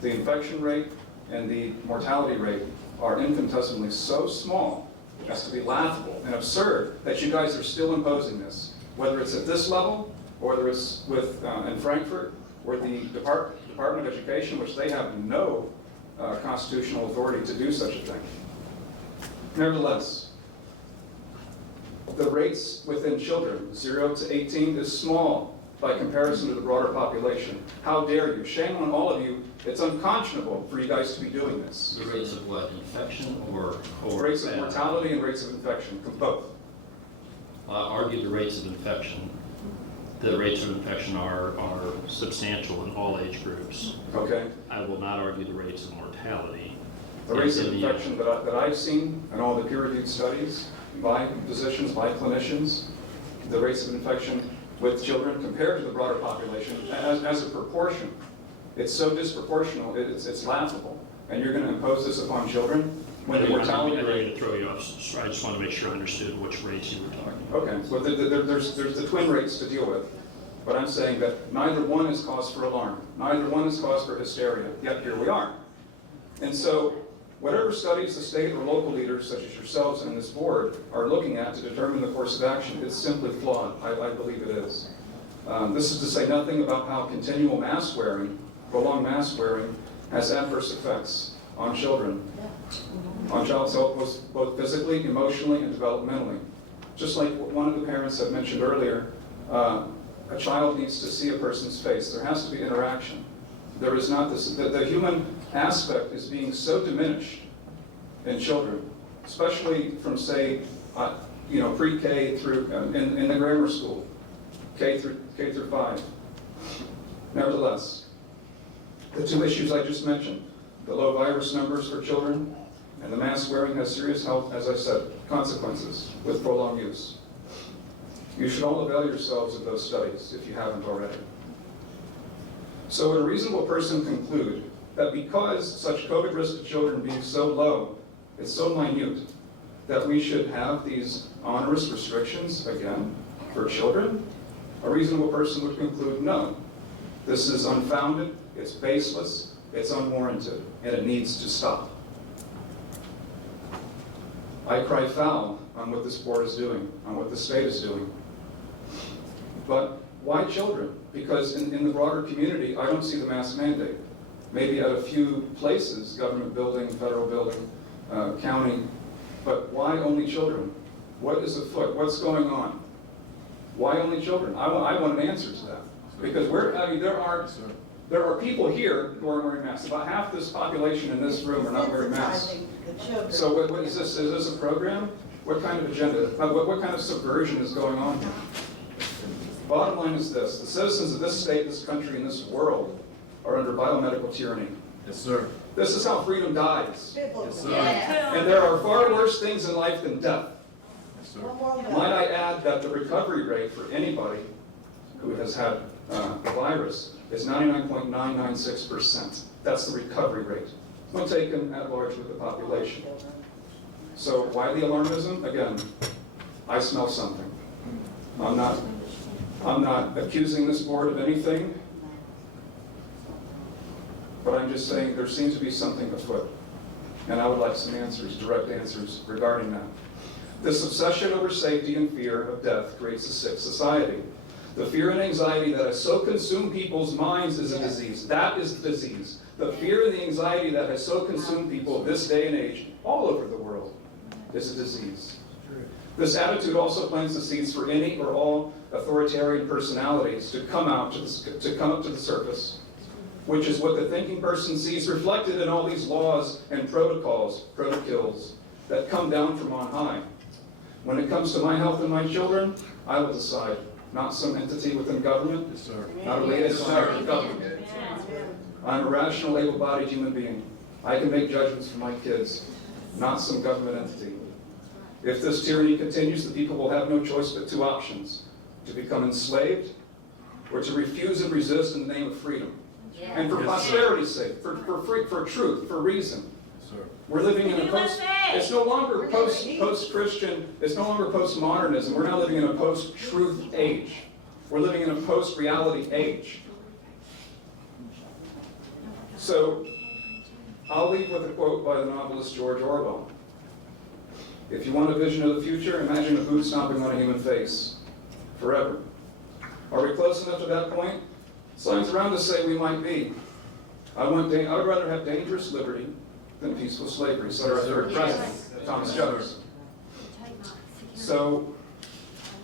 The infection rate and the mortality rate are infinitesimally so small as to be laughable and absurd that you guys are still imposing this, whether it's at this level or whether it's with in Frankfurt or the Department of Education, which they have no constitutional authority to do such a thing. Nevertheless, the rates within children, 0 to 18, is small by comparison to the broader population. How dare you? Shame on all of you. It's unconscionable for you guys to be doing this. The rates of what, infection or Rates of mortality and rates of infection, both. Well, I argue the rates of infection. The rates of infection are substantial in all age groups. Okay? I will not argue the rates of mortality. The rates of infection that I've seen in all the peer-reviewed studies by physicians, by clinicians, the rates of infection with children compared to the broader population as a proportion, it's so disproportional, it's laughable. And you're going to impose this upon children when the mortality I'm ready rate... to throw you off, so I just want to make sure I understood which rates you were talking about. Okay, so there's the twin rates to deal with. But I'm saying that neither one is cause for alarm. Neither one is cause for hysteria, yet here we are. And so whatever studies the state or local leaders, such as yourselves and this board, are looking at to determine the course of action, it's simply flawed. I believe it is. This is to say nothing about how continual mask wearing, prolonged mask wearing, has adverse effects on children, on child's health, both physically, emotionally, and developmentally. Just like one of the parents had mentioned earlier, a child needs to see a person's face. There has to be interaction. There is not this, the human aspect is being so diminished in children, especially from, say, pre-K through, in the grammar school, K through 5. Nevertheless, the 2 issues I just mentioned, the low virus numbers for children and the mask wearing has serious health, as I said, consequences with prolonged use. You should all avail yourselves of those studies if you haven't already. So would a reasonable person conclude that because such COVID risk to children being so low, it's so minute, that we should have these onerous restrictions again for children? A reasonable person would conclude, no. This is unfounded, it's baseless, it's unwarranted, and it needs to stop. I cry foul on what this board is doing, on what the state is doing. But why children? Because in the broader community, I don't see the mask mandate. Maybe at a few places, government building, federal building, county, but why only children? What is afoot? What's going on? Why only children? I want an answer to that. Because there are people here who aren't wearing masks. About half this population in this room are not wearing masks. So what is this? Is this a program? What kind of agenda? What kind of subversion is going on here? Bottom line is this: the citizens of this state, this country, and this world are under biomedical tyranny. Yes, sir. This is how freedom dies. Yes, sir. And there are far worse things in life than death. Yes, sir. Might I add that the recovery rate for anybody who has had the virus is 99.996%. That's the recovery rate, when taken at large with the population. So why the alarmism? Again, I smell something. I'm not accusing this board of anything, but I'm just saying there seems to be something afoot. And I would like some answers, direct answers regarding that. This obsession over safety and fear of death creates a sick society. The fear and anxiety that has so consumed people's minds is a disease. That is the disease. The fear and the anxiety that has so consumed people of this day and age, all over the world, is a disease. This attitude also plants the seeds for any or all authoritarian personalities to come up to the surface, which is what the thinking person sees reflected in all these laws and protocols that come down from on high. When it comes to my health and my children, I will decide, not some entity within government, Yes, sir. not a liaison with government. I'm a rational, able-bodied human being. I can make judgments for my kids, not some government entity. If this tyranny continues, the people will have no choice but two options: to become enslaved, or to refuse and resist in the name of freedom. And for Yes, posterity's sake, for truth, for reason. Yes, sir. We're living in a it's no longer post-Christian, it's no longer post-modernism. We're now living in a post-truth age. We're living in a post-reality age. So, I'll leave with a quote by the novelist George Orwell. If you want a vision of the future, imagine a boot stomping on a human face, forever. Are we close enough to that point? Signs around us say we might be. I would rather have dangerous liberty than peaceful slavery, said our third president, Thomas Jefferson. So,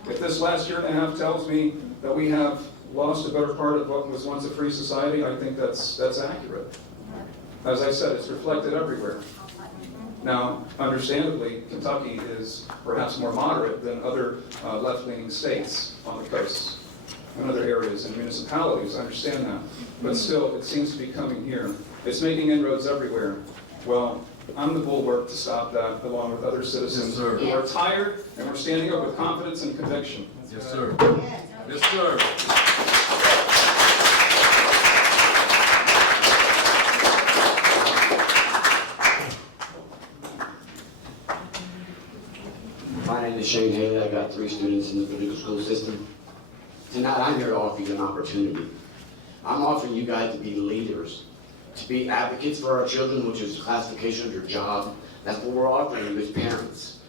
if this last year and a half tells me that we have lost a better part of what was once a free society, I think that's accurate. As I said, it's reflected everywhere. Now, understandably, Kentucky is perhaps more moderate than other left-leaning states on the coast and other areas and municipalities. I understand that. But still, it seems to be coming here. It's making inroads everywhere. Well, I'm the bulwark to stop that, along with other citizens who are tired, and we're standing up with confidence and conviction. Yes, sir. Yes, sir. My name is Shane Haley. I got 3 students in the Paducah school system. Tonight, I'm here to offer you an opportunity. I'm offering you guys to be leaders, to be advocates for our children, which is the classification of your job. That's what we're offering you as parents.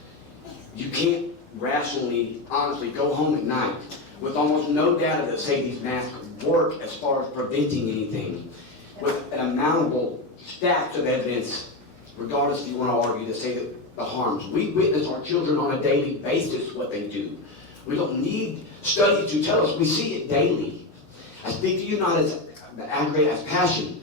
You can't rationally, honestly, go home at night with almost no data that say these masks work as far as preventing anything, with an amountable stacks of evidence, regardless if you want to argue, to say that the harms. We witness our children on a daily basis what they do. We don't need studies to tell us. We see it daily. I speak to you not as anger, as passion.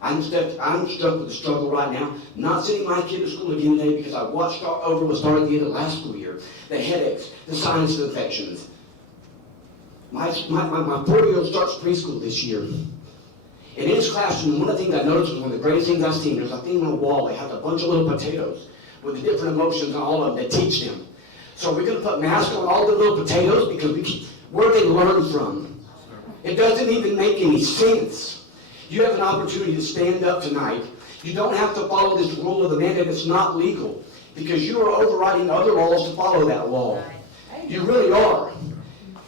I'm stuck with the struggle right now, not sending my kid to school again today because I watched over what started at the end of last school year. The headaches, the sinus infections. My 4-year-old starts preschool this year. And in his classroom, one of the things I noticed was one of the greatest things I've seen, there's a thing on the wall, they have a bunch of little potatoes with the different emotions on all of them that teach them. So we're going to put masks on all the little potatoes because where they learn from. It doesn't even make any sense. You have an opportunity to stand up tonight. You don't have to follow this rule of the mandate. It's not legal because you are overriding other laws to follow that law. You really are.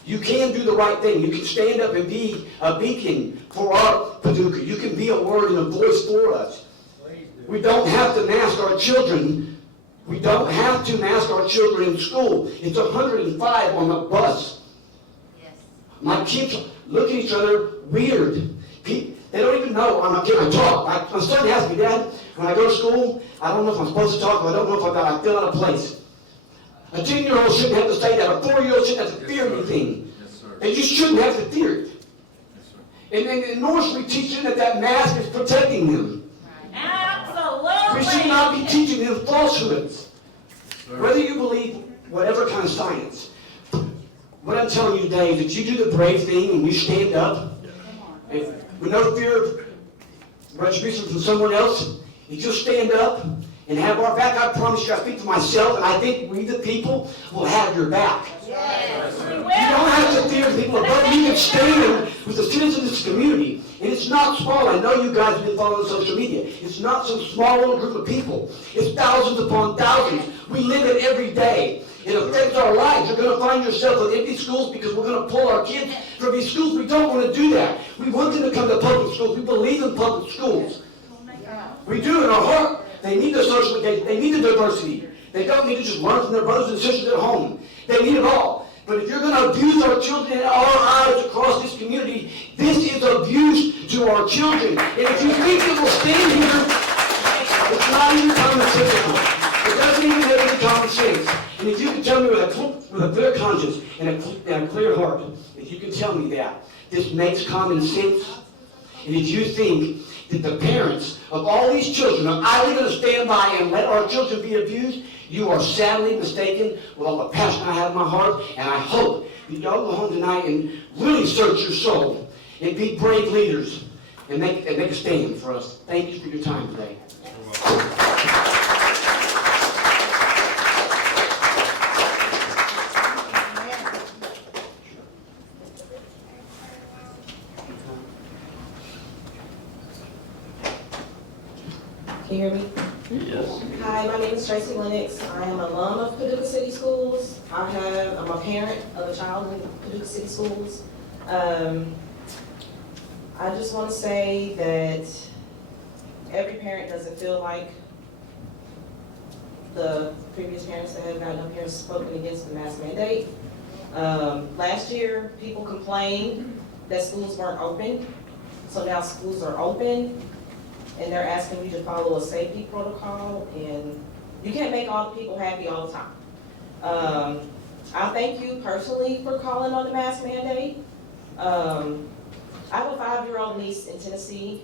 You can do the right thing. You can stand up and be a beacon for our Paducah. You can be a word and a voice for us. We don't have to mask our children. We don't have to mask our children in school. It's 105 on the bus. Yes. My kids look at each other weird. They don't even know I'm a kid. I talk. My son asks me, Dad, when I go to school, I don't know if I'm supposed to talk, but I don't know if I feel out of place. A 10-year-old shouldn't have to say that. A 4-year-old shouldn't have to fear anything. They just shouldn't have to fear it. And nor should we teach them that mask is protecting them. Absolutely. We should not be teaching them falsehoods. Whether you believe whatever kind of science. What I'm telling you today is that you do the brave thing and you stand up and with no fear of retribution from someone else. If you'll stand up and have our back, I promise you, I speak for myself, and I think we the people will have your back. Yes, we will. You don't have to fear the people above you. You can stand with the citizens of this community. And it's not small. I know you guys have been following social media. It's not some small little group of people. It's thousands upon thousands. We live it every day. It affects our lives. You're going to find yourself with empty schools because we're going to pull our kids from these schools. We don't want to do that. We want them to come to public schools. We believe in public schools. We do in our heart. They need the social engagement. They need the diversity. They don't need to just learn from their brothers and sisters at home. They need it all. But if you're going to abuse our children in our eyes across this community, this is abuse to our children. And if you think that we'll stand here, it's not even commonsensical. It doesn't even have any common sense. And if you can tell me with a clear conscience and a clear heart, if you can tell me that this makes common sense, and if you think that the parents of all these children are either going to stand by and let our children be abused, you are sadly mistaken with all the passion I have in my heart, and I hope that y'all go home tonight and really search your soul and be brave leaders and make a stand for us. Thank you for your time today. Can you hear me? Yes. Hi, my name is Tracy Lennox. I am an alum of Paducah City Schools. I'm a parent of a child in Paducah City Schools. I just want to say that every parent doesn't feel like the previous parents that have gotten up here and spoken against the mask mandate. Last year, people complained that schools weren't open. So now schools are open. And they're asking you to follow a safety protocol, and you can't make all the people happy all the time. I thank you personally for calling on the mask mandate. I have a 5-year-old niece in Tennessee,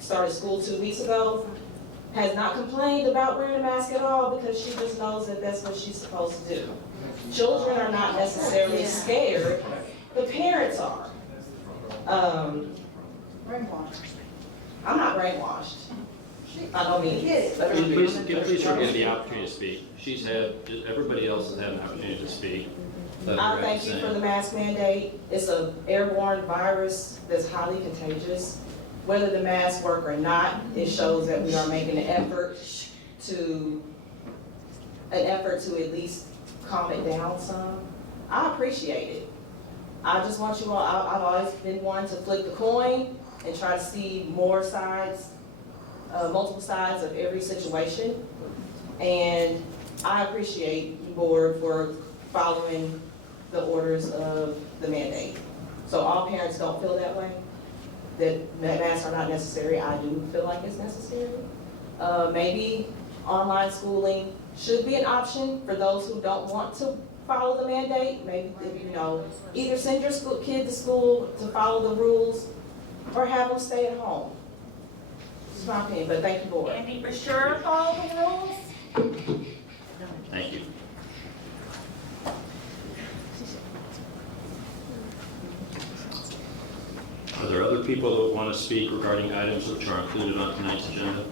started school 2 weeks ago, has not complained about wearing a mask at all because she just knows that that's what she's supposed to do. Children are not necessarily scared, the parents are. I'm not brainwashed. I don't mean it. Please give her the opportunity to speak. Everybody else has had an opportunity to speak. I thank you for the mask mandate. It's an airborne virus that's highly contagious. Whether the masks work or not, it shows that we are making an effort to at least calm it down some. I appreciate it. I just want you all, I've always been one to flip the coin and try to see more sides, multiple sides of every situation. And I appreciate the board for following the orders of the mandate. So all parents don't feel that way, that masks are not necessary. I do feel like it's necessary. Maybe online schooling should be an option for those who don't want to follow the mandate. Maybe, either send your kid to school to follow the rules, or have them stay at home. This is my opinion, but thank you, board. And be for sure follow the rules. Thank you. Are there other people that want to speak regarding items which are included on tonight's agenda?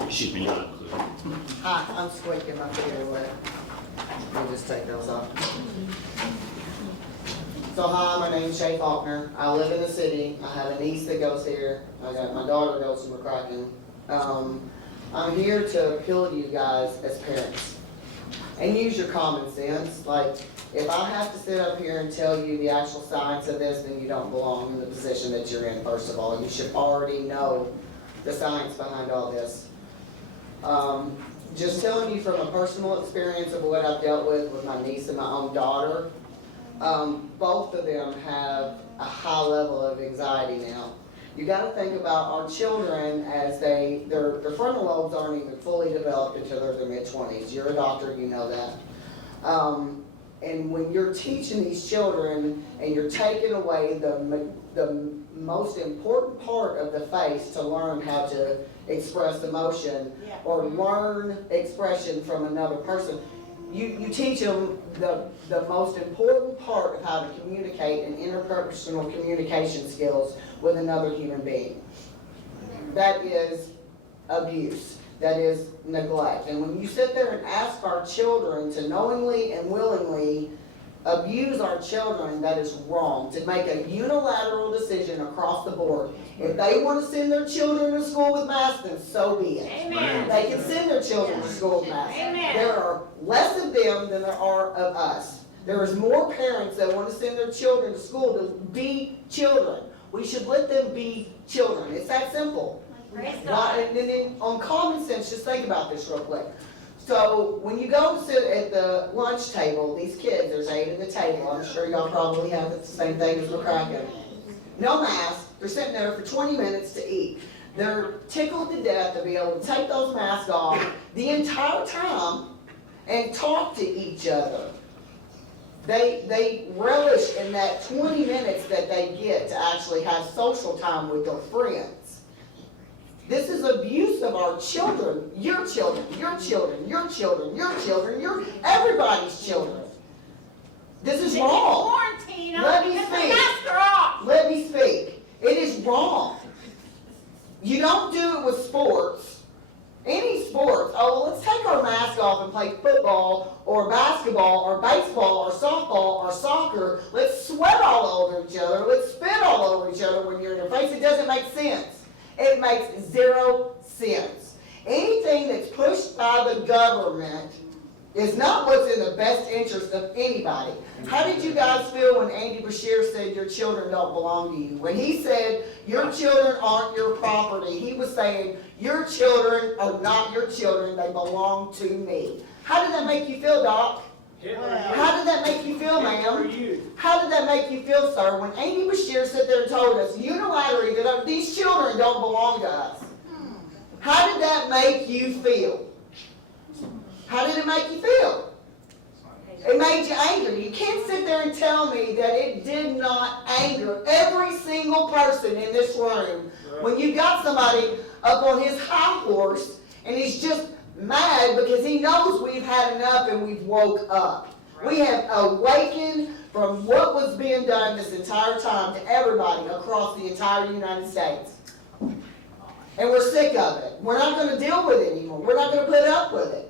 Excuse me, not included. Hi, I'm squeaking my feet away. We'll just take those off. So hi, my name's Shay Faulkner. I live in the city. I have a niece that goes here. I got my daughter goes to McCracken. I'm here to appeal to you guys as parents and use your common sense. Like, if I have to sit up here and tell you the actual science of this, then you don't belong in the position that you're in, first of all. You should already know the science behind all this. Just telling you from a personal experience of what I've dealt with my niece and my own daughter, both of them have a high level of anxiety now. You gotta think about our children as their frontal lobes aren't even fully developed until they're in their mid-20s. You're a doctor, you know that. And when you're teaching these children and you're taking away the most important part of the face to learn how to express emotion or learn expression from another person, you teach them the most important part of how to communicate and interpersonal communication skills with another human being. That is abuse. That is neglect. And when you sit there and ask our children to knowingly and willingly abuse our children, that is wrong. To make a unilateral decision across the board. If they want to send their children to school with masks, then so be it. Amen. They can send their children to school with masks. Amen. There are less of them than there are of us. There is more parents that want to send their children to school to be children. We should let them be children. It's that simple. And then on common sense, just think about this real quick. So when you go to sit at the lunch table, these kids, there's 8 at the table. I'm sure y'all probably have the same thing as McCracken. No mask. They're sitting there for 20 minutes to eat. They're tickled to death to be able to take those masks off the entire time and talk to each other. They relish in that 20 minutes that they get to actually have social time with their friends. This is abuse of our children, your children, your children, your children, your children, everybody's children. This is wrong. Let me speak. Let me speak. It is wrong. You don't do it with sports. Any sports. Oh, well, let's take our mask off and play football or basketball or baseball or softball or soccer. Let's sweat all over each other. Let's spit all over each other when you're in your face. It doesn't make sense. It makes 0 sense. Anything that's pushed by the government is not what's in the best interest of anybody. How did you guys feel when Andy Bashir said your children don't belong to you? When he said your children aren't your property, he was saying your children are not your children, they belong to me. How did that make you feel, Doc? How did that make you feel, ma'am? How did that make you feel, sir, when Amy Bashir sat there and told us unilaterally that these children don't belong to us? How did that make you feel? How did it make you feel? It made you angry. You can't sit there and tell me that it did not anger every single person in this room when you got somebody up on his high horse and he's just mad because he knows we've had enough and we've woke up. We have awakened from what was being done this entire time to everybody across the entire United States. And we're sick of it. We're not going to deal with it anymore. We're not going to put up with it.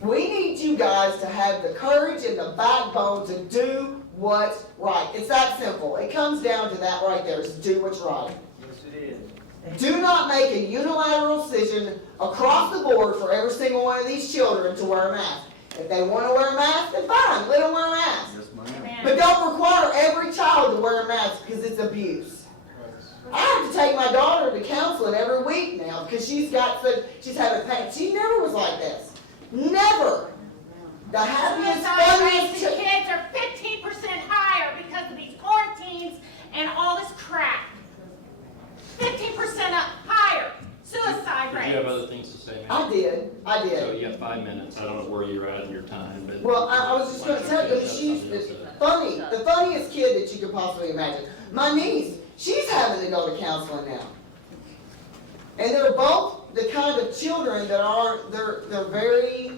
We need you guys to have the courage and the backbone to do what's right. It's that simple. It comes down to that right there, is do what's right. Yes, it is. Do not make a unilateral decision across the board for every single one of these children to wear a mask. If they want to wear a mask, then fine, let them wear a mask. But don't require every child to wear a mask because it's abuse. I have to take my daughter to counseling every week now because she's having pain. She never was like this. Never. The happiest, funniest kids are 15% higher because of these quarantines and all this crap. 15% up higher. Suicide rates. Did you have other things to say, ma'am? I did. So you have 5 minutes. I don't know where you're at in your time, but. Well, I was just going to tell you, she's funny. The funniest kid that you could possibly imagine. My niece, she's having to go to counseling now. And they're both the kind of children that are, they're very,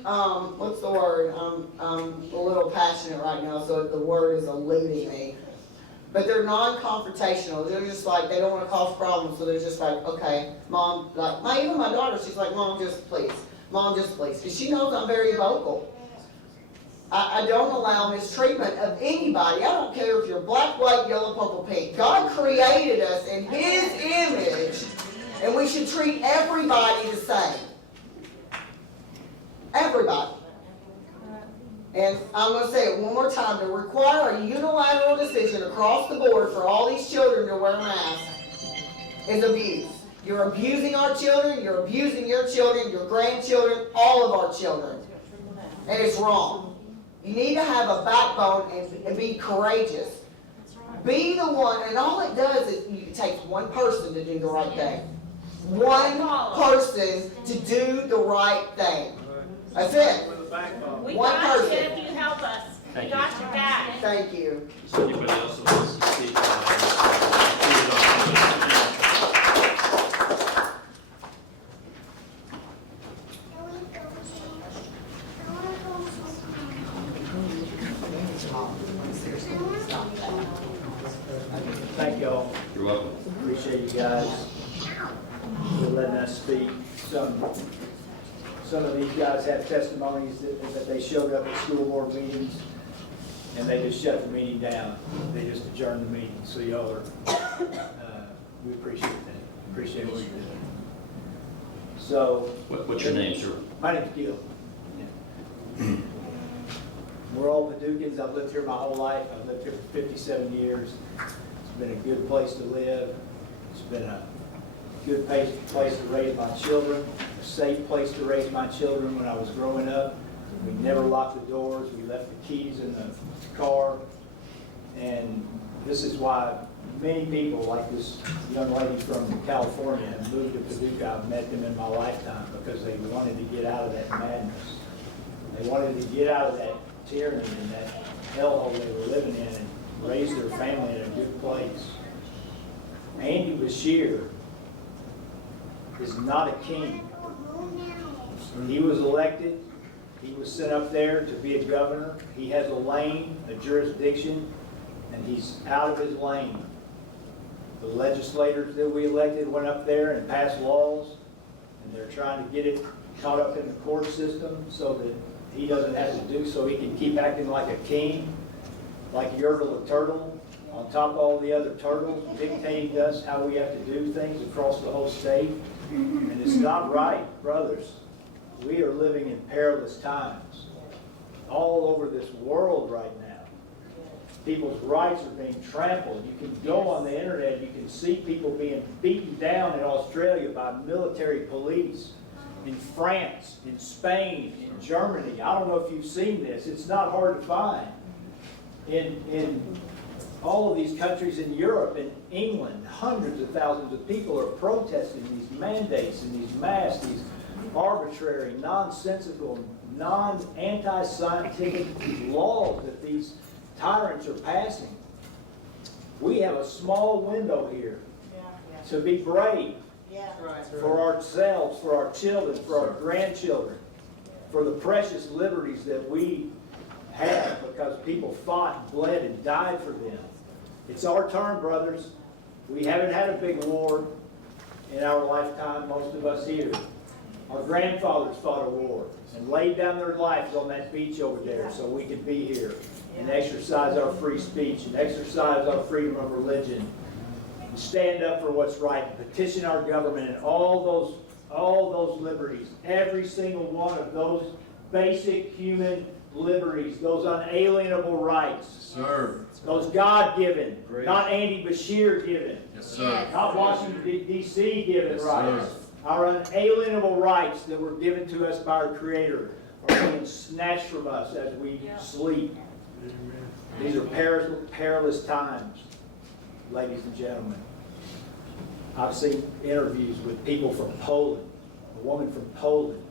what's the word? I'm a little passionate right now, so the word is eluding me. But they're non-confrontational. They're just like, they don't want to cause problems, so they're just like, okay, Mom, like, even my daughter, she's like, Mom, just please. Mom, just please. Because she knows I'm very vocal. I don't allow mistreatment of anybody. I don't care if you're black, white, yellow, purple, pink. God created us in His image, and we should treat everybody the same. Everybody. And I'm going to say it one more time. To require a unilateral decision across the board for all these children to wear masks is abuse. You're abusing our children. You're abusing your children, your grandchildren, all of our children. And it's wrong. You need to have a backbone and be courageous. Be the one, and all it does is it takes one person to do the right thing. One person to do the right thing. That's it. We One got you person. if you help us. We Thank got your back. Thank you. Is there anybody else that wants to speak? Thank y'all. You're welcome. Appreciate you guys for letting us speak. Some of these guys have testimonies that they showed up at school board meetings and they just shut the meeting down. They just adjourned the meeting. So y'all are, we appreciate that. Appreciate what you're doing. So. What's your name, sir? My name's Gil. We're all Paducans. I've lived here my whole life. I've lived here for 57 years. It's been a good place to live. It's been a good place to raise my children, a safe place to raise my children when I was growing up. We never locked the doors. We left the keys in the car. And this is why many people, like this young lady from California, have moved to Paducah. I've met them in my lifetime because they wanted to get out of that madness. They wanted to get out of that tyranny and that hellhole they were living in and raise their family in a good place. Andy Bashir is not a king. He was elected. He was sent up there to be a governor. He has a lane, a jurisdiction, and he's out of his lane. The legislators that we elected went up there and passed laws, and they're trying to get it caught up in the court system so that he doesn't have to do so he can keep acting like a king, like Yertle the turtle, on top of all the other turtles, dictating to us how we have to do things across the whole state. And it's not right, brothers. We are living in perilous times all over this world right now. People's rights are being trampled. You can go on the internet, you can see people being beaten down in Australia by military police, in France, in Spain, in Germany. I don't know if you've seen this. It's not hard to find. In all of these countries in Europe, in England, hundreds of thousands of people are protesting these mandates and these masks, these arbitrary, nonsensical, anti-scientific laws that these tyrants are passing. We have a small window here to be brave for ourselves, for our children, for our grandchildren, for the precious liberties that we have because people fought, bled, and died for them. It's our turn, brothers. We haven't had a big war in our lifetime, most of us here. Our grandfathers fought a war and laid down their lives on that beach over there so we could be here and exercise our free speech and exercise our freedom of religion and stand up for what's right and petition our government and all those liberties, every single one of those basic human liberties, those unalienable rights. Sir. Those God-given, not Andy Bashir given. Yes, sir. Not Washington, D.C. given Yes, rights. sir. Our unalienable rights that were given to us by our Creator are being snatched from us as we sleep. These are perilous times, ladies and gentlemen. I've seen interviews with people from Poland, a woman from Poland,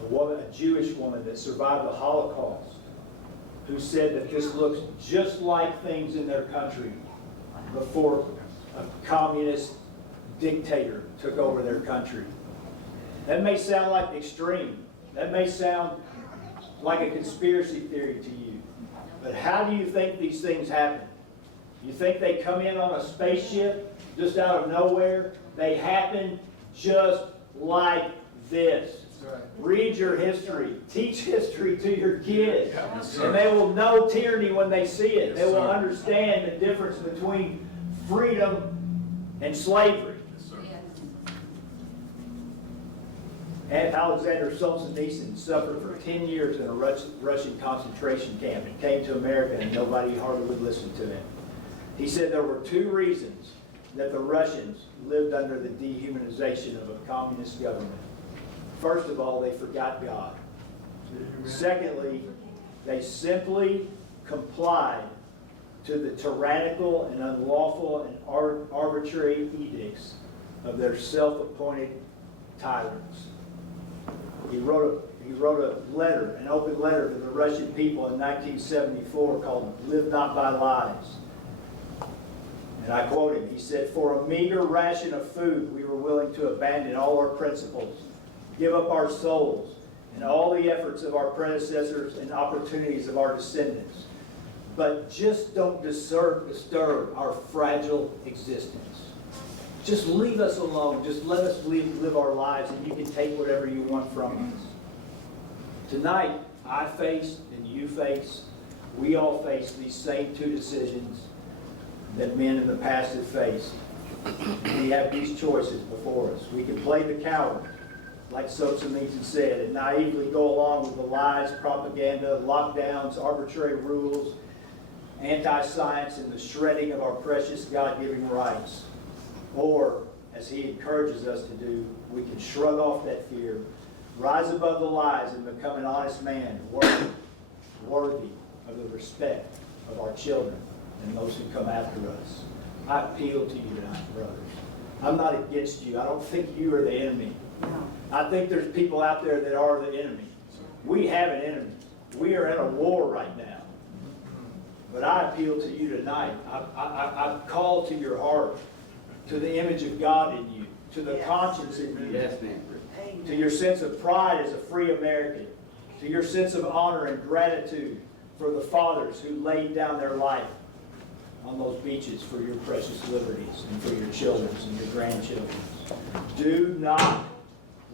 a Jewish woman that survived the Holocaust, who said that this looks just like things in their country before a communist dictator took over their country. That may sound like extreme. That may sound like a conspiracy theory to you. But how do you think these things happen? You think they come in on a spaceship just out of nowhere? They happen just like this. Read your history. Teach history to your kids. And they will know tyranny when they see it. They will understand the difference between freedom and slavery. And Alexander Solzhenitsyn suffered for 10 years in a Russian concentration camp and came to America, and nobody hardly would listen to him. He said there were 2 reasons that the Russians lived under the dehumanization of a communist government. First of all, they forgot God. Secondly, they simply complied to the tyrannical and unlawful and arbitrary edicts of their self-appointed tyrants. He wrote a letter, an open letter to the Russian people in 1974 called "Live Not by Lies." And I quote him. He said, "For a meager ration of food, we were willing to abandon all our principles, give up our souls, and all the efforts of our predecessors and opportunities of our descendants. But just don't disturb our fragile existence. Just leave us alone. Just let us live our lives, and you can take whatever you want from us." Tonight, I face, and you face, we all face these same 2 decisions that men in the past have faced. We have these choices before us. We can play the coward, like Solzhenitsyn said, and naively go along with the lies, propaganda, lockdowns, arbitrary rules, anti-science, and the shredding of our precious God-given rights. Or, as he encourages us to do, we can shrug off that fear, rise above the lies, and become an honest man, worthy of the respect of our children and those who come after us. I appeal to you tonight, brothers. I'm not against you. I don't think you are the enemy. I think there's people out there that are the enemy. We have an enemy. We are in a war right now. But I appeal to you tonight. I call to your heart, to the image of God in you, to the conscience in you, to your sense of pride as a free American, to your sense of honor and gratitude for the fathers who laid down their life on those beaches for your precious liberties and for your children's and your grandchildren's. Do not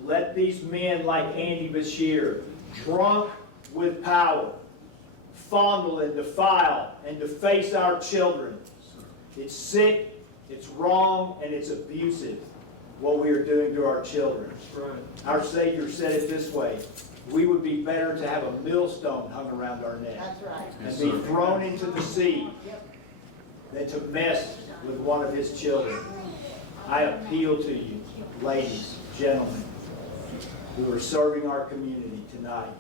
let these men like Andy Bashir, drunk with power, fondle and defile and deface our children. It's sick, it's wrong, and it's abusive what we are doing to our children. Our Savior said it this way: we would be better to have a millstone hung around our neck and be thrown into the sea than to mess with one of his children. I appeal to you, ladies, gentlemen, who are serving our community tonight.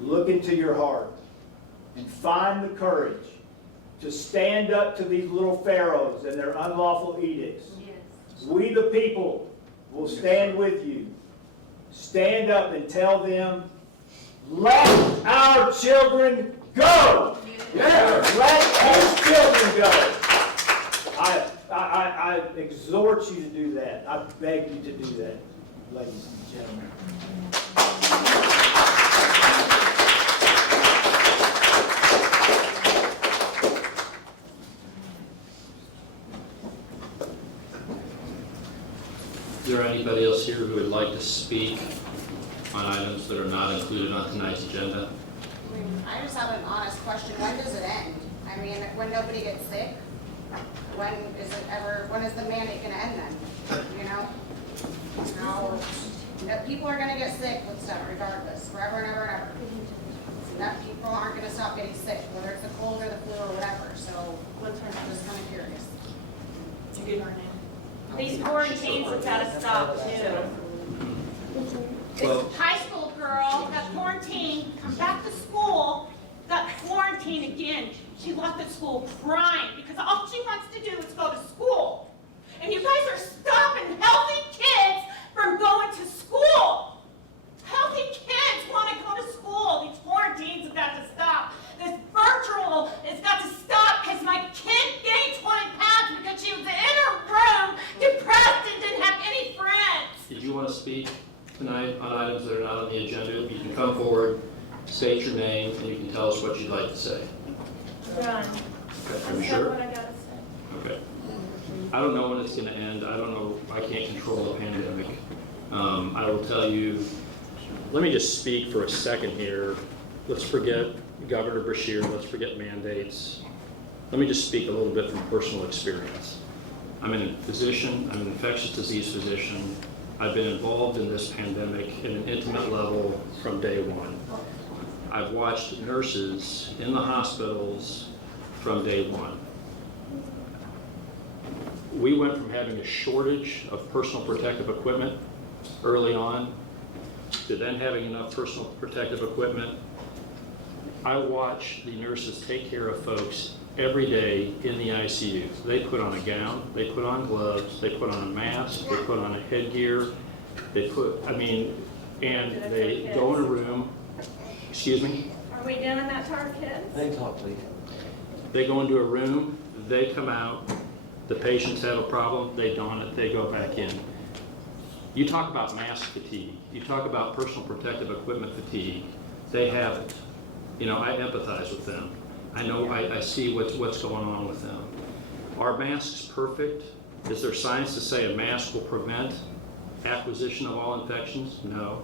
Look into your heart and find the courage to stand up to these little pharaohs and their unlawful edicts. We, the people, will stand with you. Stand up and tell them, let our children go! Let our children go! I exhort you to do that. I beg you to do that, ladies and gentlemen. Is there anybody else here who would like to speak on items that are not included on tonight's agenda? I just have an honest question. When does it end? I mean, when nobody gets sick? When is the mandate going to end then? You know? People are going to get sick with stuff regardless, forever and ever and ever. That people aren't going to stop getting sick, whether it's the cold or the flu or whatever. So I'm just kind of curious. You get her name. These quarantines have got to stop too. This high school girl got quarantined, come back to school, got quarantined again. She left the school crying because all she wants to do is go to school. And you guys are stopping healthy kids from going to school. Healthy kids want to go to school. These quarantines have got to stop. This virtual has got to stop because my kid gained 20 pounds because she was in her room, depressed and didn't have any friends. Did you want to speak tonight on items that are not on the agenda? You can come forward, state your name, and you can tell us what you'd like to say. Run. Okay, are you sure? What I gotta say. Okay. I don't know when it's going to end. I don't know. I can't control the pandemic. I will tell you let me just speak for a second here. Let's forget Governor Beshear, let's forget mandates. Let me just speak a little bit from personal experience. I'm a physician, I'm an infectious disease physician. I've been involved in this pandemic at an intimate level from day one. I've watched nurses in the hospitals from day one. We went from having a shortage of personal protective equipment early on to then having enough personal protective equipment. I watch the nurses take care of folks every day in the ICU. They put on a gown, they put on gloves, they put on a mask, they put on a headgear, they go in a room. Excuse me? Are we doing that to our kids? Thanks, please. They go into a room, they come out, the patients have a problem, they don it, they go back in. You talk about mask fatigue, you talk about personal protective equipment fatigue, they have it. You know, I empathize with them. I know, I see what's going on with them. Are masks perfect? Is there science to say a mask will prevent acquisition of all infections? No.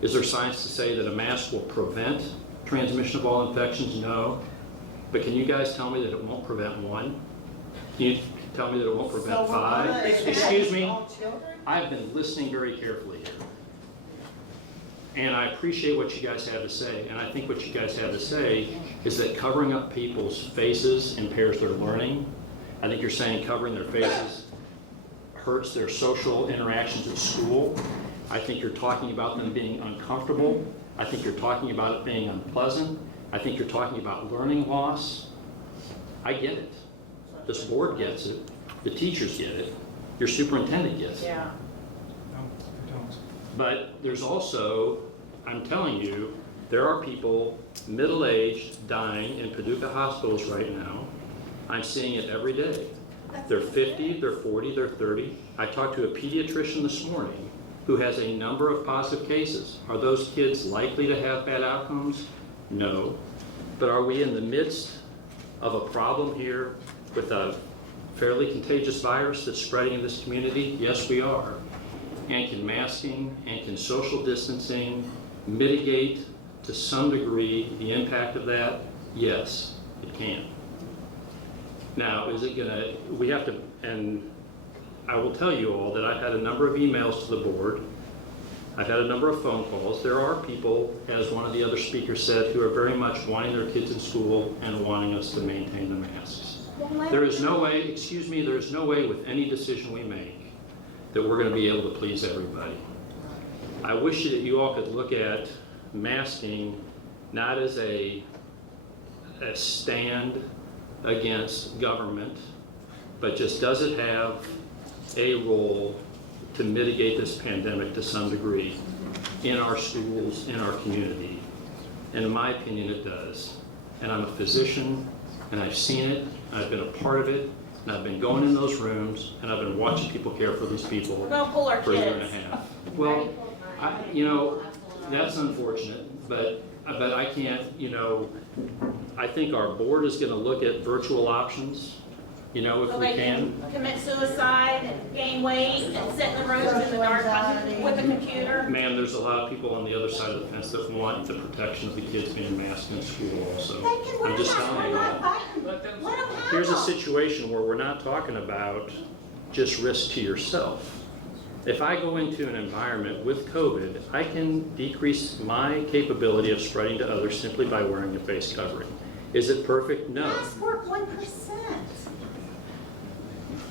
Is there science to say that a mask will prevent transmission of all infections? No. But can you guys tell me that it won't prevent one? Can you tell me that it won't prevent five? Excuse me? I've been listening very carefully here. And I appreciate what you guys have to say. And I think what you guys have to say is that covering up people's faces impairs their learning. I think you're saying covering their faces hurts their social interactions at school. I think you're talking about them being uncomfortable. I think you're talking about it being unpleasant. I think you're talking about learning loss. I get it. This board gets it. The teachers get it. Your superintendent gets it. Yeah. But there's also, I'm telling you, there are people middle-aged dying in Paducah hospitals right now. I'm seeing it every day. They're 50, they're 40, they're 30. I talked to a pediatrician this morning who has a number of positive cases. Are those kids likely to have bad outcomes? No. But are we in the midst of a problem here with a fairly contagious virus that's spreading in this community? Yes, we are. And can masking and can social distancing mitigate to some degree the impact of that? Yes, it can. Now, is it gonna, we have to, and I will tell you all that I've had a number of emails to the board. I've had a number of phone calls. There are people, as one of the other speakers said, who are very much wanting their kids in school and wanting us to maintain the masks. There is no way, excuse me, there is no way with any decision we make that we're going to be able to please everybody. I wish that you all could look at masking not as a stand against government, but just does it have a role to mitigate this pandemic to some degree in our schools, in our community? And in my opinion, it does. And I'm a physician, and I've seen it, I've been a part of it, and I've been going in those rooms, and I've been watching people care for these people We're gonna pull our for a year kids. and a half. Well, you know, that's unfortunate, but I can't, you know, I think our board is gonna look at virtual options, you know, if So we they can. commit suicide, and gain weight, and sit in the rooms in the dark with a computer. Ma'am, there's a lot of people on the other side of the fence that want the protection of the kids being masked in school also. I'm just telling you all. Here's a situation where we're not talking about just risk to yourself. If I go into an environment with COVID, I can decrease my capability of spreading to others simply by wearing a face covering. Is it perfect? No. Masks work 1%.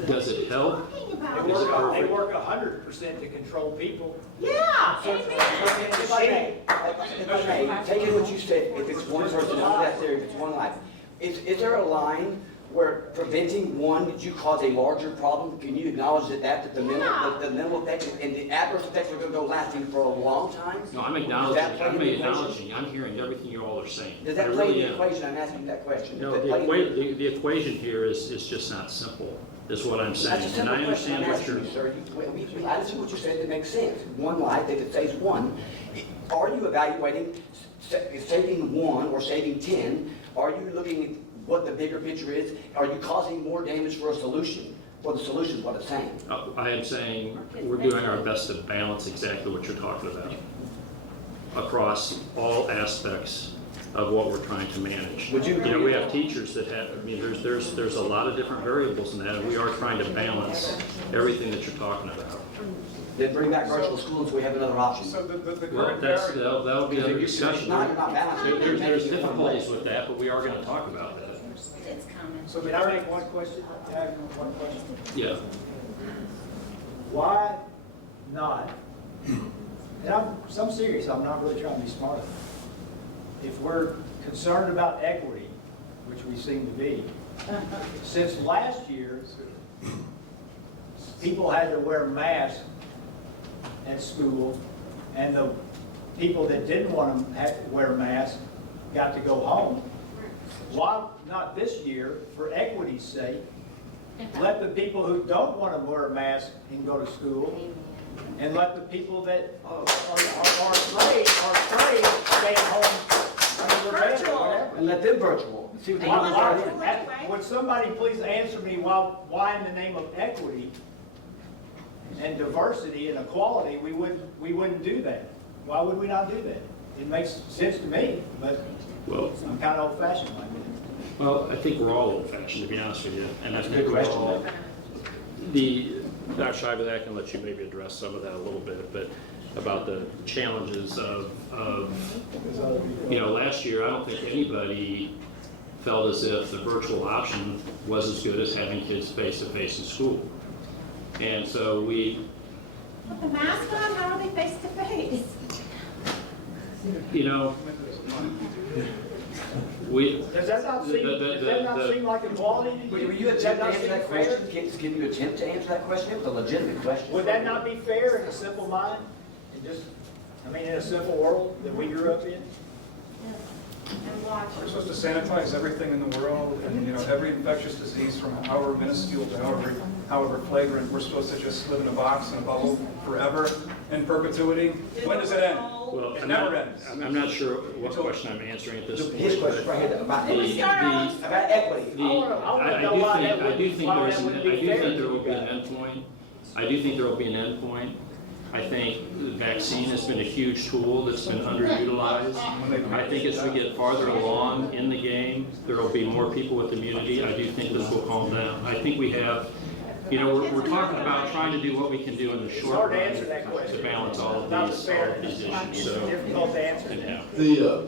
Does it help? They work 100% to control people. Yeah, If I may, taking what you said, if it's one person, that theory, if it's one life, is there a line where preventing one, did you cause a larger problem? Can you acknowledge that the mental effects and the adverse effects are going to go lasting for a long time? No, I'm acknowledging, I'm hearing everything you all are saying. Does that I play really in the am. equation? I'm asking you that question. No, the equation here is just not simple, is what I'm saying. That's a And I simple question understand I'm what asking you're... you, sir. I understand what you said, that makes sense. One life, if it saves one, are you evaluating saving one or saving 10? Are you looking at what the bigger picture is? Are you causing more damage for a solution? Well, the solution is what it's saying. I am saying we're doing our best to balance exactly what you're talking about. across all aspects of what we're trying to manage. Would you You know, agree? we have teachers that have, I mean, there's a lot of different variables in that, and we are trying to balance everything that you're talking about. Then bring back virtual schools, so we have another option. So the Well, current that'll be another Because discussion. you're not balancing. There's difficulties with that, but we are gonna talk about that. So the Can I current, make one question? Tag on one question? Yeah. Why not? And I'm serious, I'm not really trying to be smart. If we're concerned about equity, which we seem to be, since last year, people had to wear masks at school, and the people that didn't want to have to wear masks got to go home. Why not this year, for equity's sake, let the people who don't want to wear a mask and go to school, and let the people that are afraid stay at home under their bed or whatever? And let them virtual. See what they want. Would somebody please answer me why in the name of equity and diversity and equality, we wouldn't do that? Why would we not do that? It makes sense to me, but Well, I'm kind of old-fashioned like that. well, I think we're all old-fashioned, to be honest with you. And I That's a think good we're question, all, though. Dr. Shiver, I can let you maybe address some of that a little bit, but about the challenges of, you know, last year, I don't think anybody felt as if the virtual option was as good as having kids face-to-face in school. And so we, With the mask on, how are they face to face? you know, we. Does that not seem like equality to you? Will you Does that attempt to not answer seem that fair? question? Can you attempt to answer that question? It was a legitimate question. Would that not be fair in a simple mind? In a simple world that we grew up in? And watch. we're supposed to sanitize everything in the world, and, you know, every infectious disease from however minuscule to however flagrant, we're supposed to just live in a box, in a bubble forever, in perpetuity. When does it end? Well, It I'm never not, ends. I'm not sure what question I'm answering at this point. His question right here about The- equity. the- About equity. I do think there will be an endpoint. I do think there will be an endpoint. I think the vaccine has been a huge tool that's been underutilized. I think as we get farther along in the game, there will be more people with immunity. I do think this will calm down. I think we have, you know, we're talking about trying to do what we can do in the short Hard to run answer that question. to balance all Not of fair. these issues, It's so. difficult to answer. Yeah.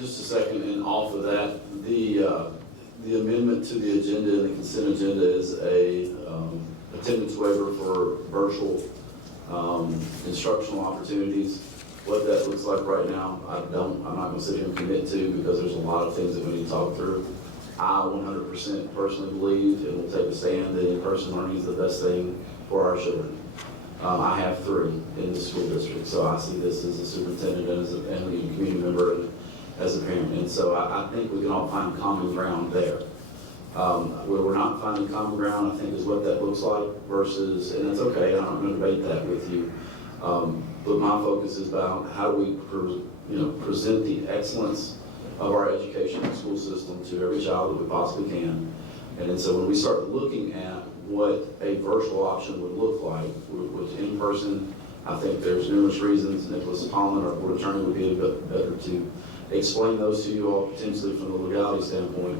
Just a second, and off of that, the amendment to the agenda and the consent agenda is a attendance waiver for virtual instructional opportunities. What that looks like right now, I'm not gonna sit here and commit to, because there's a lot of things that we need to talk through. I 100% personally believe, and will take a stand, that in-person learning is the best thing for our children. I have 3 in the school district, so I see this as a superintendent and as a community member and as a parent. And so I think we can all find common ground there. Where we're not finding common ground, I think, is what that looks like versus, and that's okay, I'm not going to debate that with you. But my focus is about how do we present the excellence of our education and school system to every child that we possibly can. And so when we start looking at what a virtual option would look like with in-person, I think there's numerous reasons. Nicholas Holland, our board attorney, would be a bit better to explain those to you all, potentially from the legality standpoint,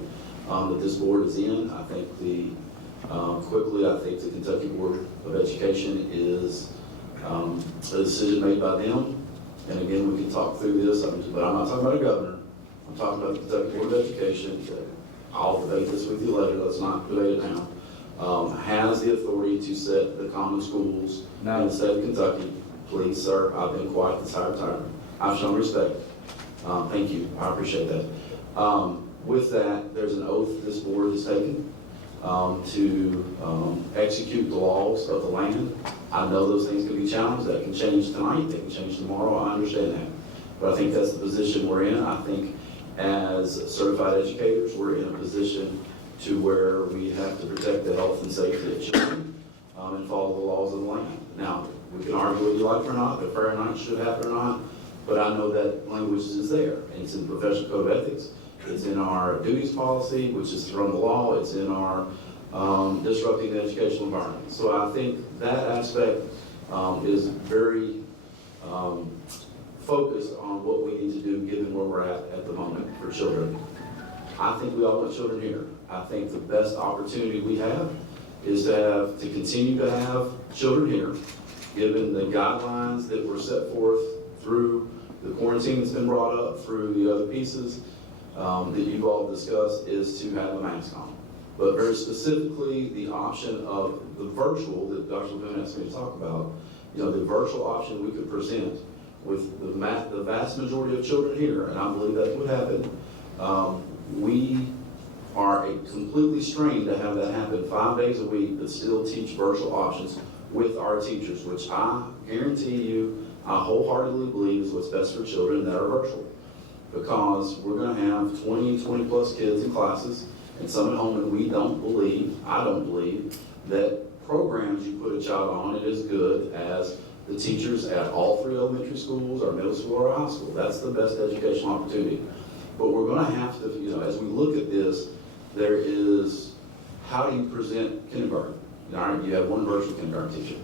that this board is in. I think I think the Kentucky Board of Education is a decision made by them. And again, we can talk through this, but I'm not talking about a governor. I'm talking about the Kentucky Board of Education. I'll debate this with you later, let's not debate it now. Has the authority to set the common schools in the state of Kentucky. Please, sir, I've been quiet this entire time. I've shown respect. Thank you, I appreciate that. With that, there's an oath this board has taken to execute the laws of the land. I know those things can be challenged. That can change tonight, they can change tomorrow, I understand that. But I think that's the position we're in. I think as certified educators, we're in a position to where we have to protect the health and safety of children and follow the laws of the land. Now, we can argue whether you like it or not, if fair night should happen or not, but I know that language is there. It's in the professional code of ethics. It's in our duties policy, which is to run the law. It's in our disrupting the educational environment. So I think that aspect is very focused on what we need to do given where we're at the moment for children. I think we all want children here. I think the best opportunity we have is to continue to have children here, given the guidelines that were set forth through the quarantine that's been brought up, through the other pieces that you've all discussed, is to have a mask on. But very specifically, the option of the virtual that Dr. Boone asked me to talk about, the virtual option we could present with the vast majority of children here, and I believe that's what happened. We are completely strained to have that happen 5 days a week, but still teach virtual options with our teachers, which I guarantee you, I wholeheartedly believe is what's best for children that are virtual. Because we're gonna have 20 plus kids in classes, and some at home, and I don't believe, that programs you put a child on it as good as the teachers at all 3 elementary schools, or middle school, or high school. That's the best educational opportunity. But we're gonna have to, as we look at this, there is, how do you present kindergarten? All right, you have one virtual kindergarten teacher.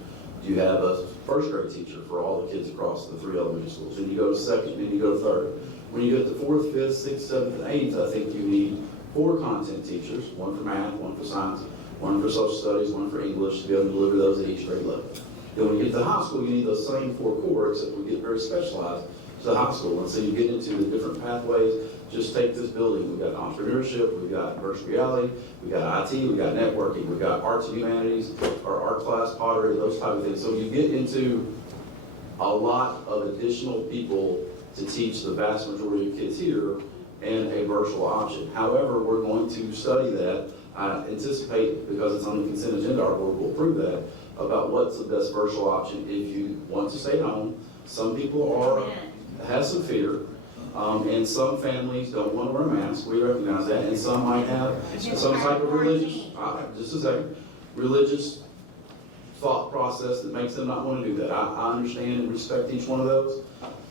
You have a first grade teacher for all the kids across the 3 elementary schools. Then you go to second, then you go to third. When you get to 4th, 5th, 6th, 7th, and 8th, I think you need 4 content teachers, one for math, one for science, one for social studies, one for English, to be able to deliver those at each grade level. Then when you get to high school, you need those same 4 core, except we get very specialized to the high school. And so you get into the different pathways. Just take this building. We've got entrepreneurship, we've got virtual reality, we've got IT, we've got networking, we've got arts and humanities, our art class, pottery, those type of things. So you get into a lot of additional people to teach the vast majority of kids here and a virtual option. However, we're going to study that. I anticipate, because it's on the consent agenda, our board will approve that, about what's the best virtual option if you want to stay at home. Some people have some fear. And some families don't want to wear a mask, we recognize that, and some might have some type of religious thought process that makes them not want to do that. I understand and respect each one of those,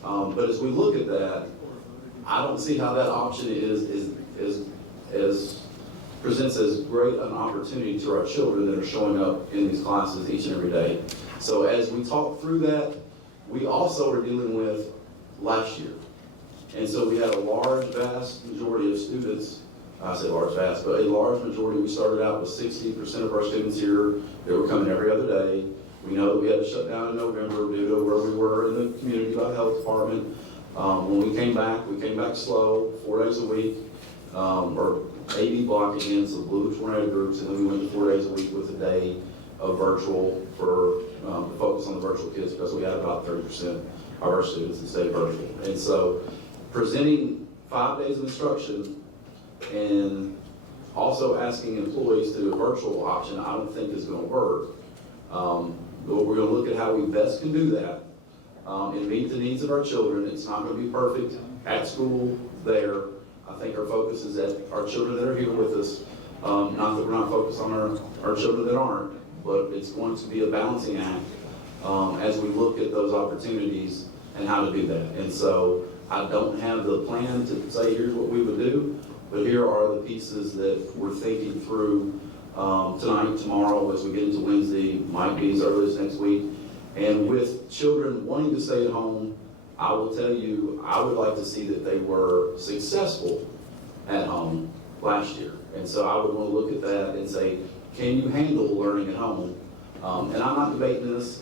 but as we look at that, I don't see how that option presents as great an opportunity to our children that are showing up in these classes each and every day. So as we talk through that, we also are dealing with last year. And so we had a vast majority of students, I say large, vast, but a large majority. We started out with 60% of our students here that were coming every other day. We know that we had to shut down in November due to where we were in the community by the health department. When we came back slow, 4 days a week, or AB block again, so blue tornado groups, and then we went to 4 days a week with a day of virtual to focus on the virtual kids, because we had about 30% of our students that stayed virtual. And so presenting 5 days of instruction and also asking employees to do a virtual option, I don't think is going to work. But we're going to look at how we best can do that and meet the needs of our children. It's not going to be perfect at school there. I think our focus is at our children that are here with us. Not that we're not focused on our children that aren't, but it's going to be a balancing act as we look at those opportunities and how to do that. And so I don't have the plan to say here's what we would do, but here are the pieces that we're thinking through tonight, tomorrow, as we get into Wednesday, might be as early as next week. And with children wanting to stay at home, I will tell you, I would like to see that they were successful at home last year. And so I would want to look at that and say, can you handle learning at home? And I'm not debating this.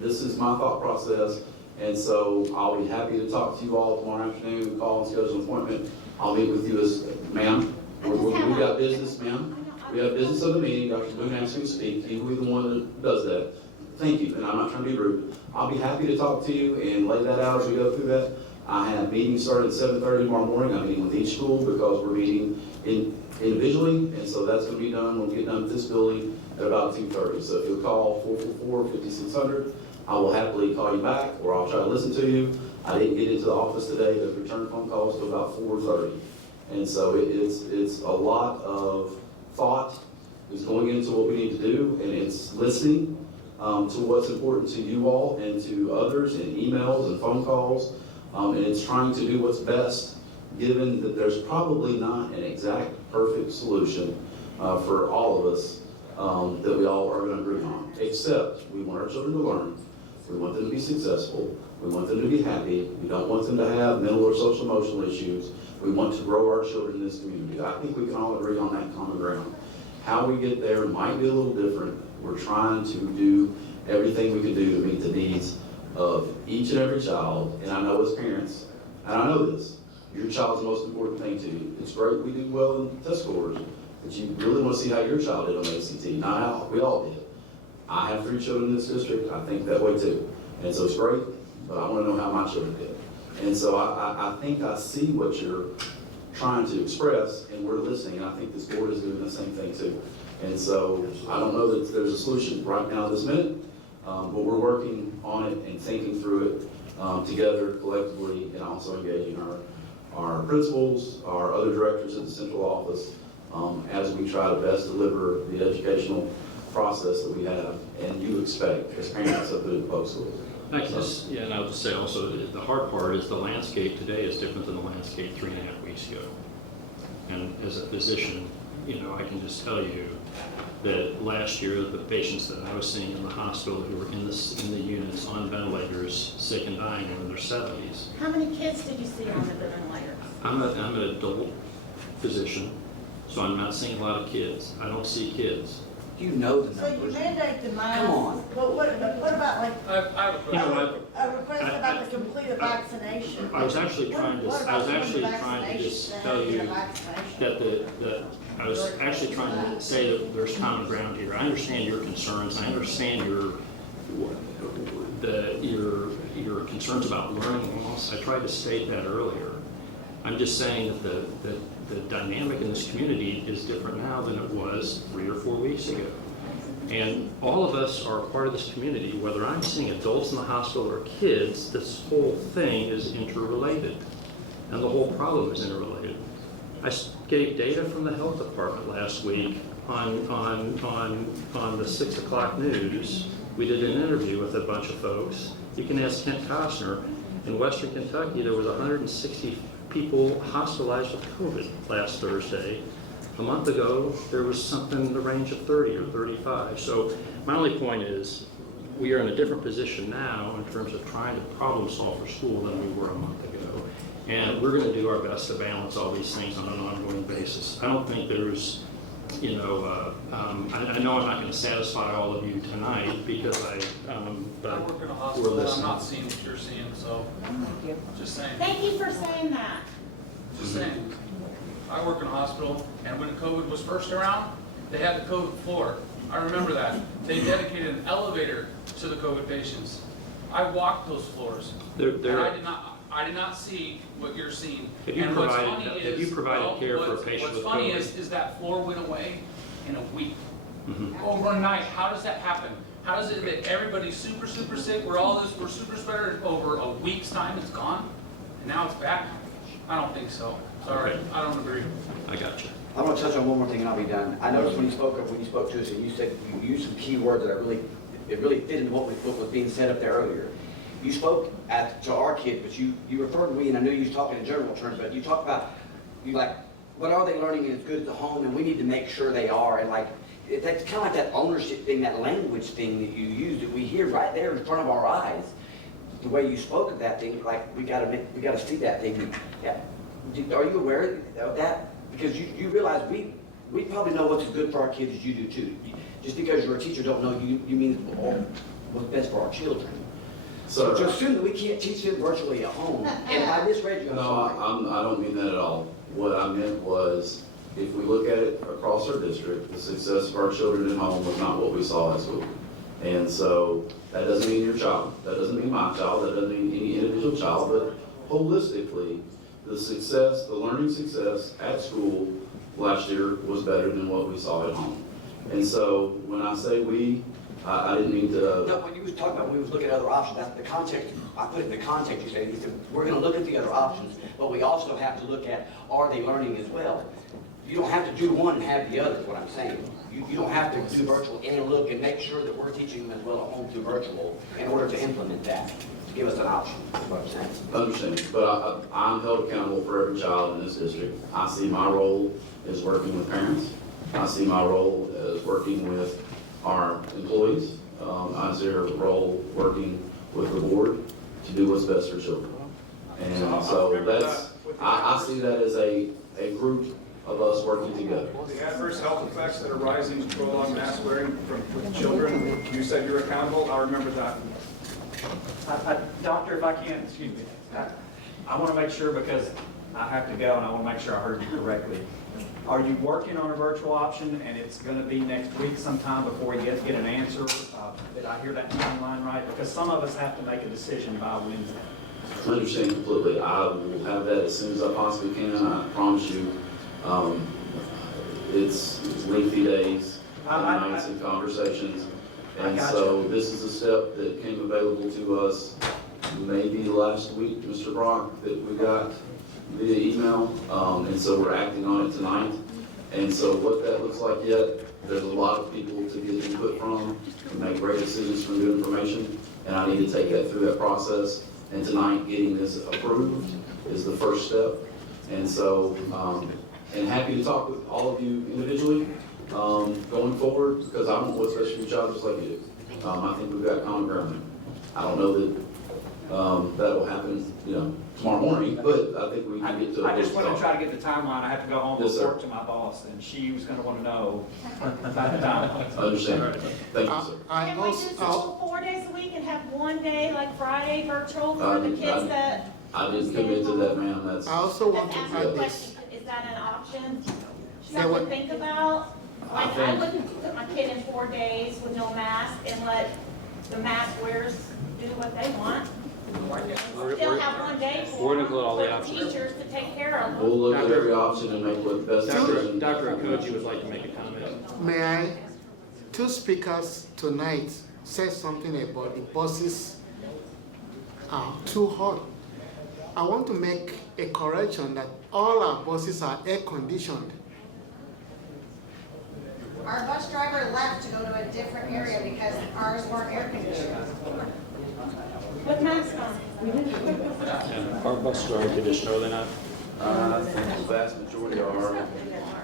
This is my thought process. And so I'll be happy to talk to you all tomorrow afternoon, call and schedule an appointment. I'll meet with you as, ma'am, we've got business, ma'am. We have business of the meeting. Dr. Boone asked me to speak. He will be the one that does that. Thank you, and I'm not trying to be rude. I'll be happy to talk to you and lay that out as we go through that. I have meetings starting at 7:30 tomorrow morning. I'm meeting with each school because we're meeting individually, and so that's going to be done. We'll get done at this building at about 2:30. So if you'll call 444-5600, I will happily call you back, or I'll try to listen to you. I didn't get into the office today to return phone calls till about 4:30. And so it's a lot of thought is going into what we need to do, and it's listening to what's important to you all and to others in emails and phone calls, and it's trying to do what's best, given that there's probably not an exact perfect solution for all of us that we all are going to agree on, except we want our children to learn, we want them to be successful, We want them to be happy. We don't want them to have mental or social emotional issues. We want to grow our children in this community. I think we can all agree on that common ground. How we get there might be a little different. We're trying to do everything we can do to meet the needs of each and every child. And I know as parents, and I know this, your child's the most important thing to you. It's great we do well in test scores, but you really want to see how your child did on ACT, not how we all did. I have 3 children in this district. I think that way too. And so it's great, but I want to know how my children did. And so I think I see what you're trying to express, and we're listening, and I think this board is doing the same thing too. And so I don't know that there's a solution right now this minute, but we're working on it and thinking through it together collectively, and also engaging our principals, our other directors at the central office, as we try to best deliver the educational process that we have and you expect as parents of the public schools. And I'll just say also, the hard part is the landscape today is different than the landscape 3.5 weeks ago. And as a physician, I can just tell you that last year, the patients that I was seeing in the hospital who were in the units on ventilators, sick and dying, were in their 70s. How many kids did you see on the ventilator? I'm an adult physician, so I'm not seeing a lot of kids. I don't see kids. You know the So you numbers. mandate the mask. Come on. But what about like I have a question. a request about the completed vaccination? I was actually trying to just tell you that I was actually trying to say that there's common ground here. I understand your concerns. I understand your concerns about learning loss. I tried to state that earlier. I'm just saying that the dynamic in this community is different now than it was 3 or 4 weeks ago. And all of us are part of this community, whether I'm seeing adults in the hospital or kids, this whole thing is interrelated. And the whole problem is interrelated. I gave data from the health department last week on the 6 o'clock news. We did an interview with a bunch of folks. You can ask Kent Costner. In Western Kentucky, there was 160 people hospitalized with COVID last Thursday. A month ago, there was something in the range of 30 or 35. So my only point is, we are in a different position now in terms of trying to problem solve for school than we were a month ago. And we're going to do our best to balance all these things on an ongoing basis. I don't think there's, I know I'm not going to satisfy all of you tonight because but I work in a we're hospital, and I'm listening. not seeing what you're seeing, so, just saying. Thank you for saying that. Just saying. I work in a hospital, and when COVID was first around, they had the COVID floor. I remember that. They dedicated an elevator to the COVID patients. I walked those floors, and I did not see what you're seeing. Have you And what's provided- funny have you is- provided well, care for a patient with What's funny COVID? is that floor went away in a week. Mhm. Overnight. How does that happen? How is it that everybody's super sick, we're super spreader, over a week's time it's gone, and now it's back? I don't think so. Sorry, Okay. I don't agree. I got you. I want to touch on one more thing and I'll be done. I noticed when you spoke to us and you said, you used some key words that it really fit into what was being said up there earlier. You spoke to our kids, but you referred to me, and I knew you was talking in general terms, but you talked about, what are they learning as good as the home, and we need to make sure they are, and that's kind of like that ownership thing, that language thing that you use, that we hear right there in front of our eyes. The way you spoke of that thing, we gotta see that thing. Yeah. Are you aware of that? Because you realize we probably know what's good for our kids as you do too. Just because you're a teacher don't know you mean what's best for our children. So to assume that we can't teach them virtually at home, and if I misread you, I'm sorry. No, I don't mean that at all. What I meant was, if we look at it across our district, the success of our children at home was not what we saw at school. And so that doesn't mean your child, that doesn't mean my child, that doesn't mean any individual child, but holistically, the learning success at school last year was better than what we saw at home. And so when I say we, I didn't mean to. No, when you was talking about, we was looking at other options, that's the context, I put it in the context, you said, we're gonna look at the other options, but we also have to look at, are they learning as well? You don't have to do one and have the other, is what I'm saying. You don't have to do virtual and look and make sure that we're teaching them as well at home through virtual in order to implement that, to give us an option, is what I'm saying. Understand, but I'm held accountable for every child in this district. I see my role as working with parents. I see my role as working with our employees. I see our role working with the board. to do what's best for children. And so that's, I see that as a group of us working together. The adverse health effects that are rising with prolonged mask wearing with children, you said you're accountable, I remember that. Doctor, if I can, excuse me, I want to make sure, because I have to go and I want to make sure I heard you correctly. Are you working on a virtual option and it's going to be next week sometime before we get an answer? Did I hear that timeline right? Because some of us have to make a decision by Wednesday. I understand completely. I will have that as soon as I possibly can. I promise you. It's lengthy days and nights and conversations. And so this is a step that came available to us maybe last week, Mr. Brock, that we got via email. And so we're acting on it tonight. And so what that looks like yet, there's a lot of people to get input from and make great decisions from new information. And I need to take that through that process. And tonight, getting this approved is the first step. And so, and happy to talk with all of you individually going forward, because I want what's best for your child just like you do. I think we've got common ground. I don't know that that will happen, tomorrow morning, but I think we can get to. I just want to try to get the timeline. I have to go home and report to my boss, and she was going to want to know about the timeline. I understand. Thank you, sir. Can we just do 4 days a week and have one day, like Friday, virtual for the kids that? I didn't commit to that, ma'am. That's. I also want to That's add the this. question. Is that an option? Something to think about? Like, I wouldn't put my kid in 4 days with no mask and let the mask wearers do what they want. Still have one day for the teachers to take care of them. We'll look at every option and make what best decision. Dr. Okoji would like to make a comment. May I? Two speakers tonight said something about the buses are too hot. I want to make a correction that all our buses are air conditioned. Our bus driver left to go to a different area because ours weren't air conditioned. With masks on. Our buses are air conditioned, are they not? I think the vast majority are.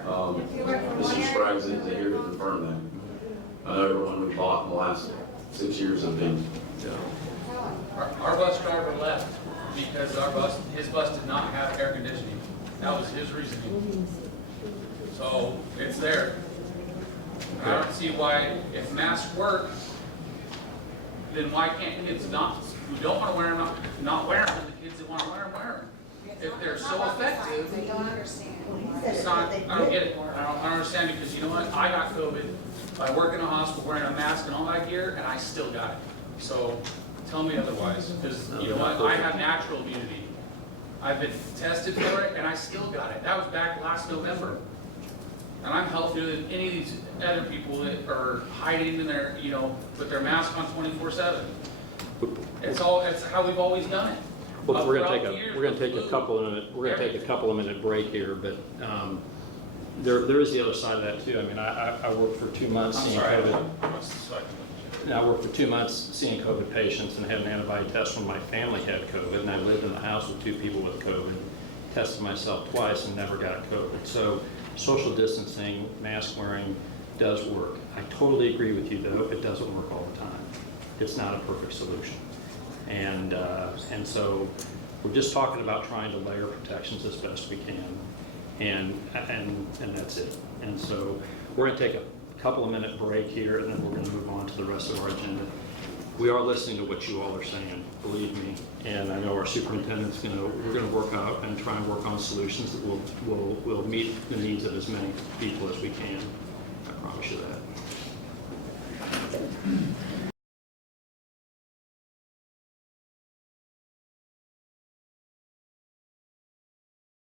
Mr. Sprague's here to confirm that. Everyone we bought in the last 6 years have been. Our bus driver left because his bus did not have air conditioning. That was his reasoning. So it's there. I don't see why, if masks work, then why can't kids who don't want to wear them, not wear them, and the kids that want to wear them, wear them? If they're so effective, They don't understand. it's not, I don't get it. I don't understand, because you know what? I got COVID by working in a hospital, wearing a mask and all that gear, and I still got it. So tell me otherwise, because you know what? I have natural immunity. I've been tested for it, and I still got it. That was back last November. And I'm healthier than any of these other people that are hiding in their, with their mask on 24/7. It's how we've always done it. Well, we're gonna take a couple of minute break here, but there is the other side of that too. I mean, I worked for 2 months seeing COVID. I worked for 2 months seeing COVID patients and had an antibody test when my family had COVID, and I lived in the house with 2 people with COVID. Tested myself twice and never got COVID. So social distancing, mask wearing does work. I totally agree with you though, it doesn't work all the time. It's not a perfect solution. And so we're just talking about trying to layer protections as best we can. And that's it. And so we're gonna take a couple of minute break here, and then we're gonna move on to the rest of our agenda. We are listening to what you all are saying, believe me. And I know our superintendent's we're gonna work out and try and work on solutions that will meet the needs of as many people as we can. I promise you that.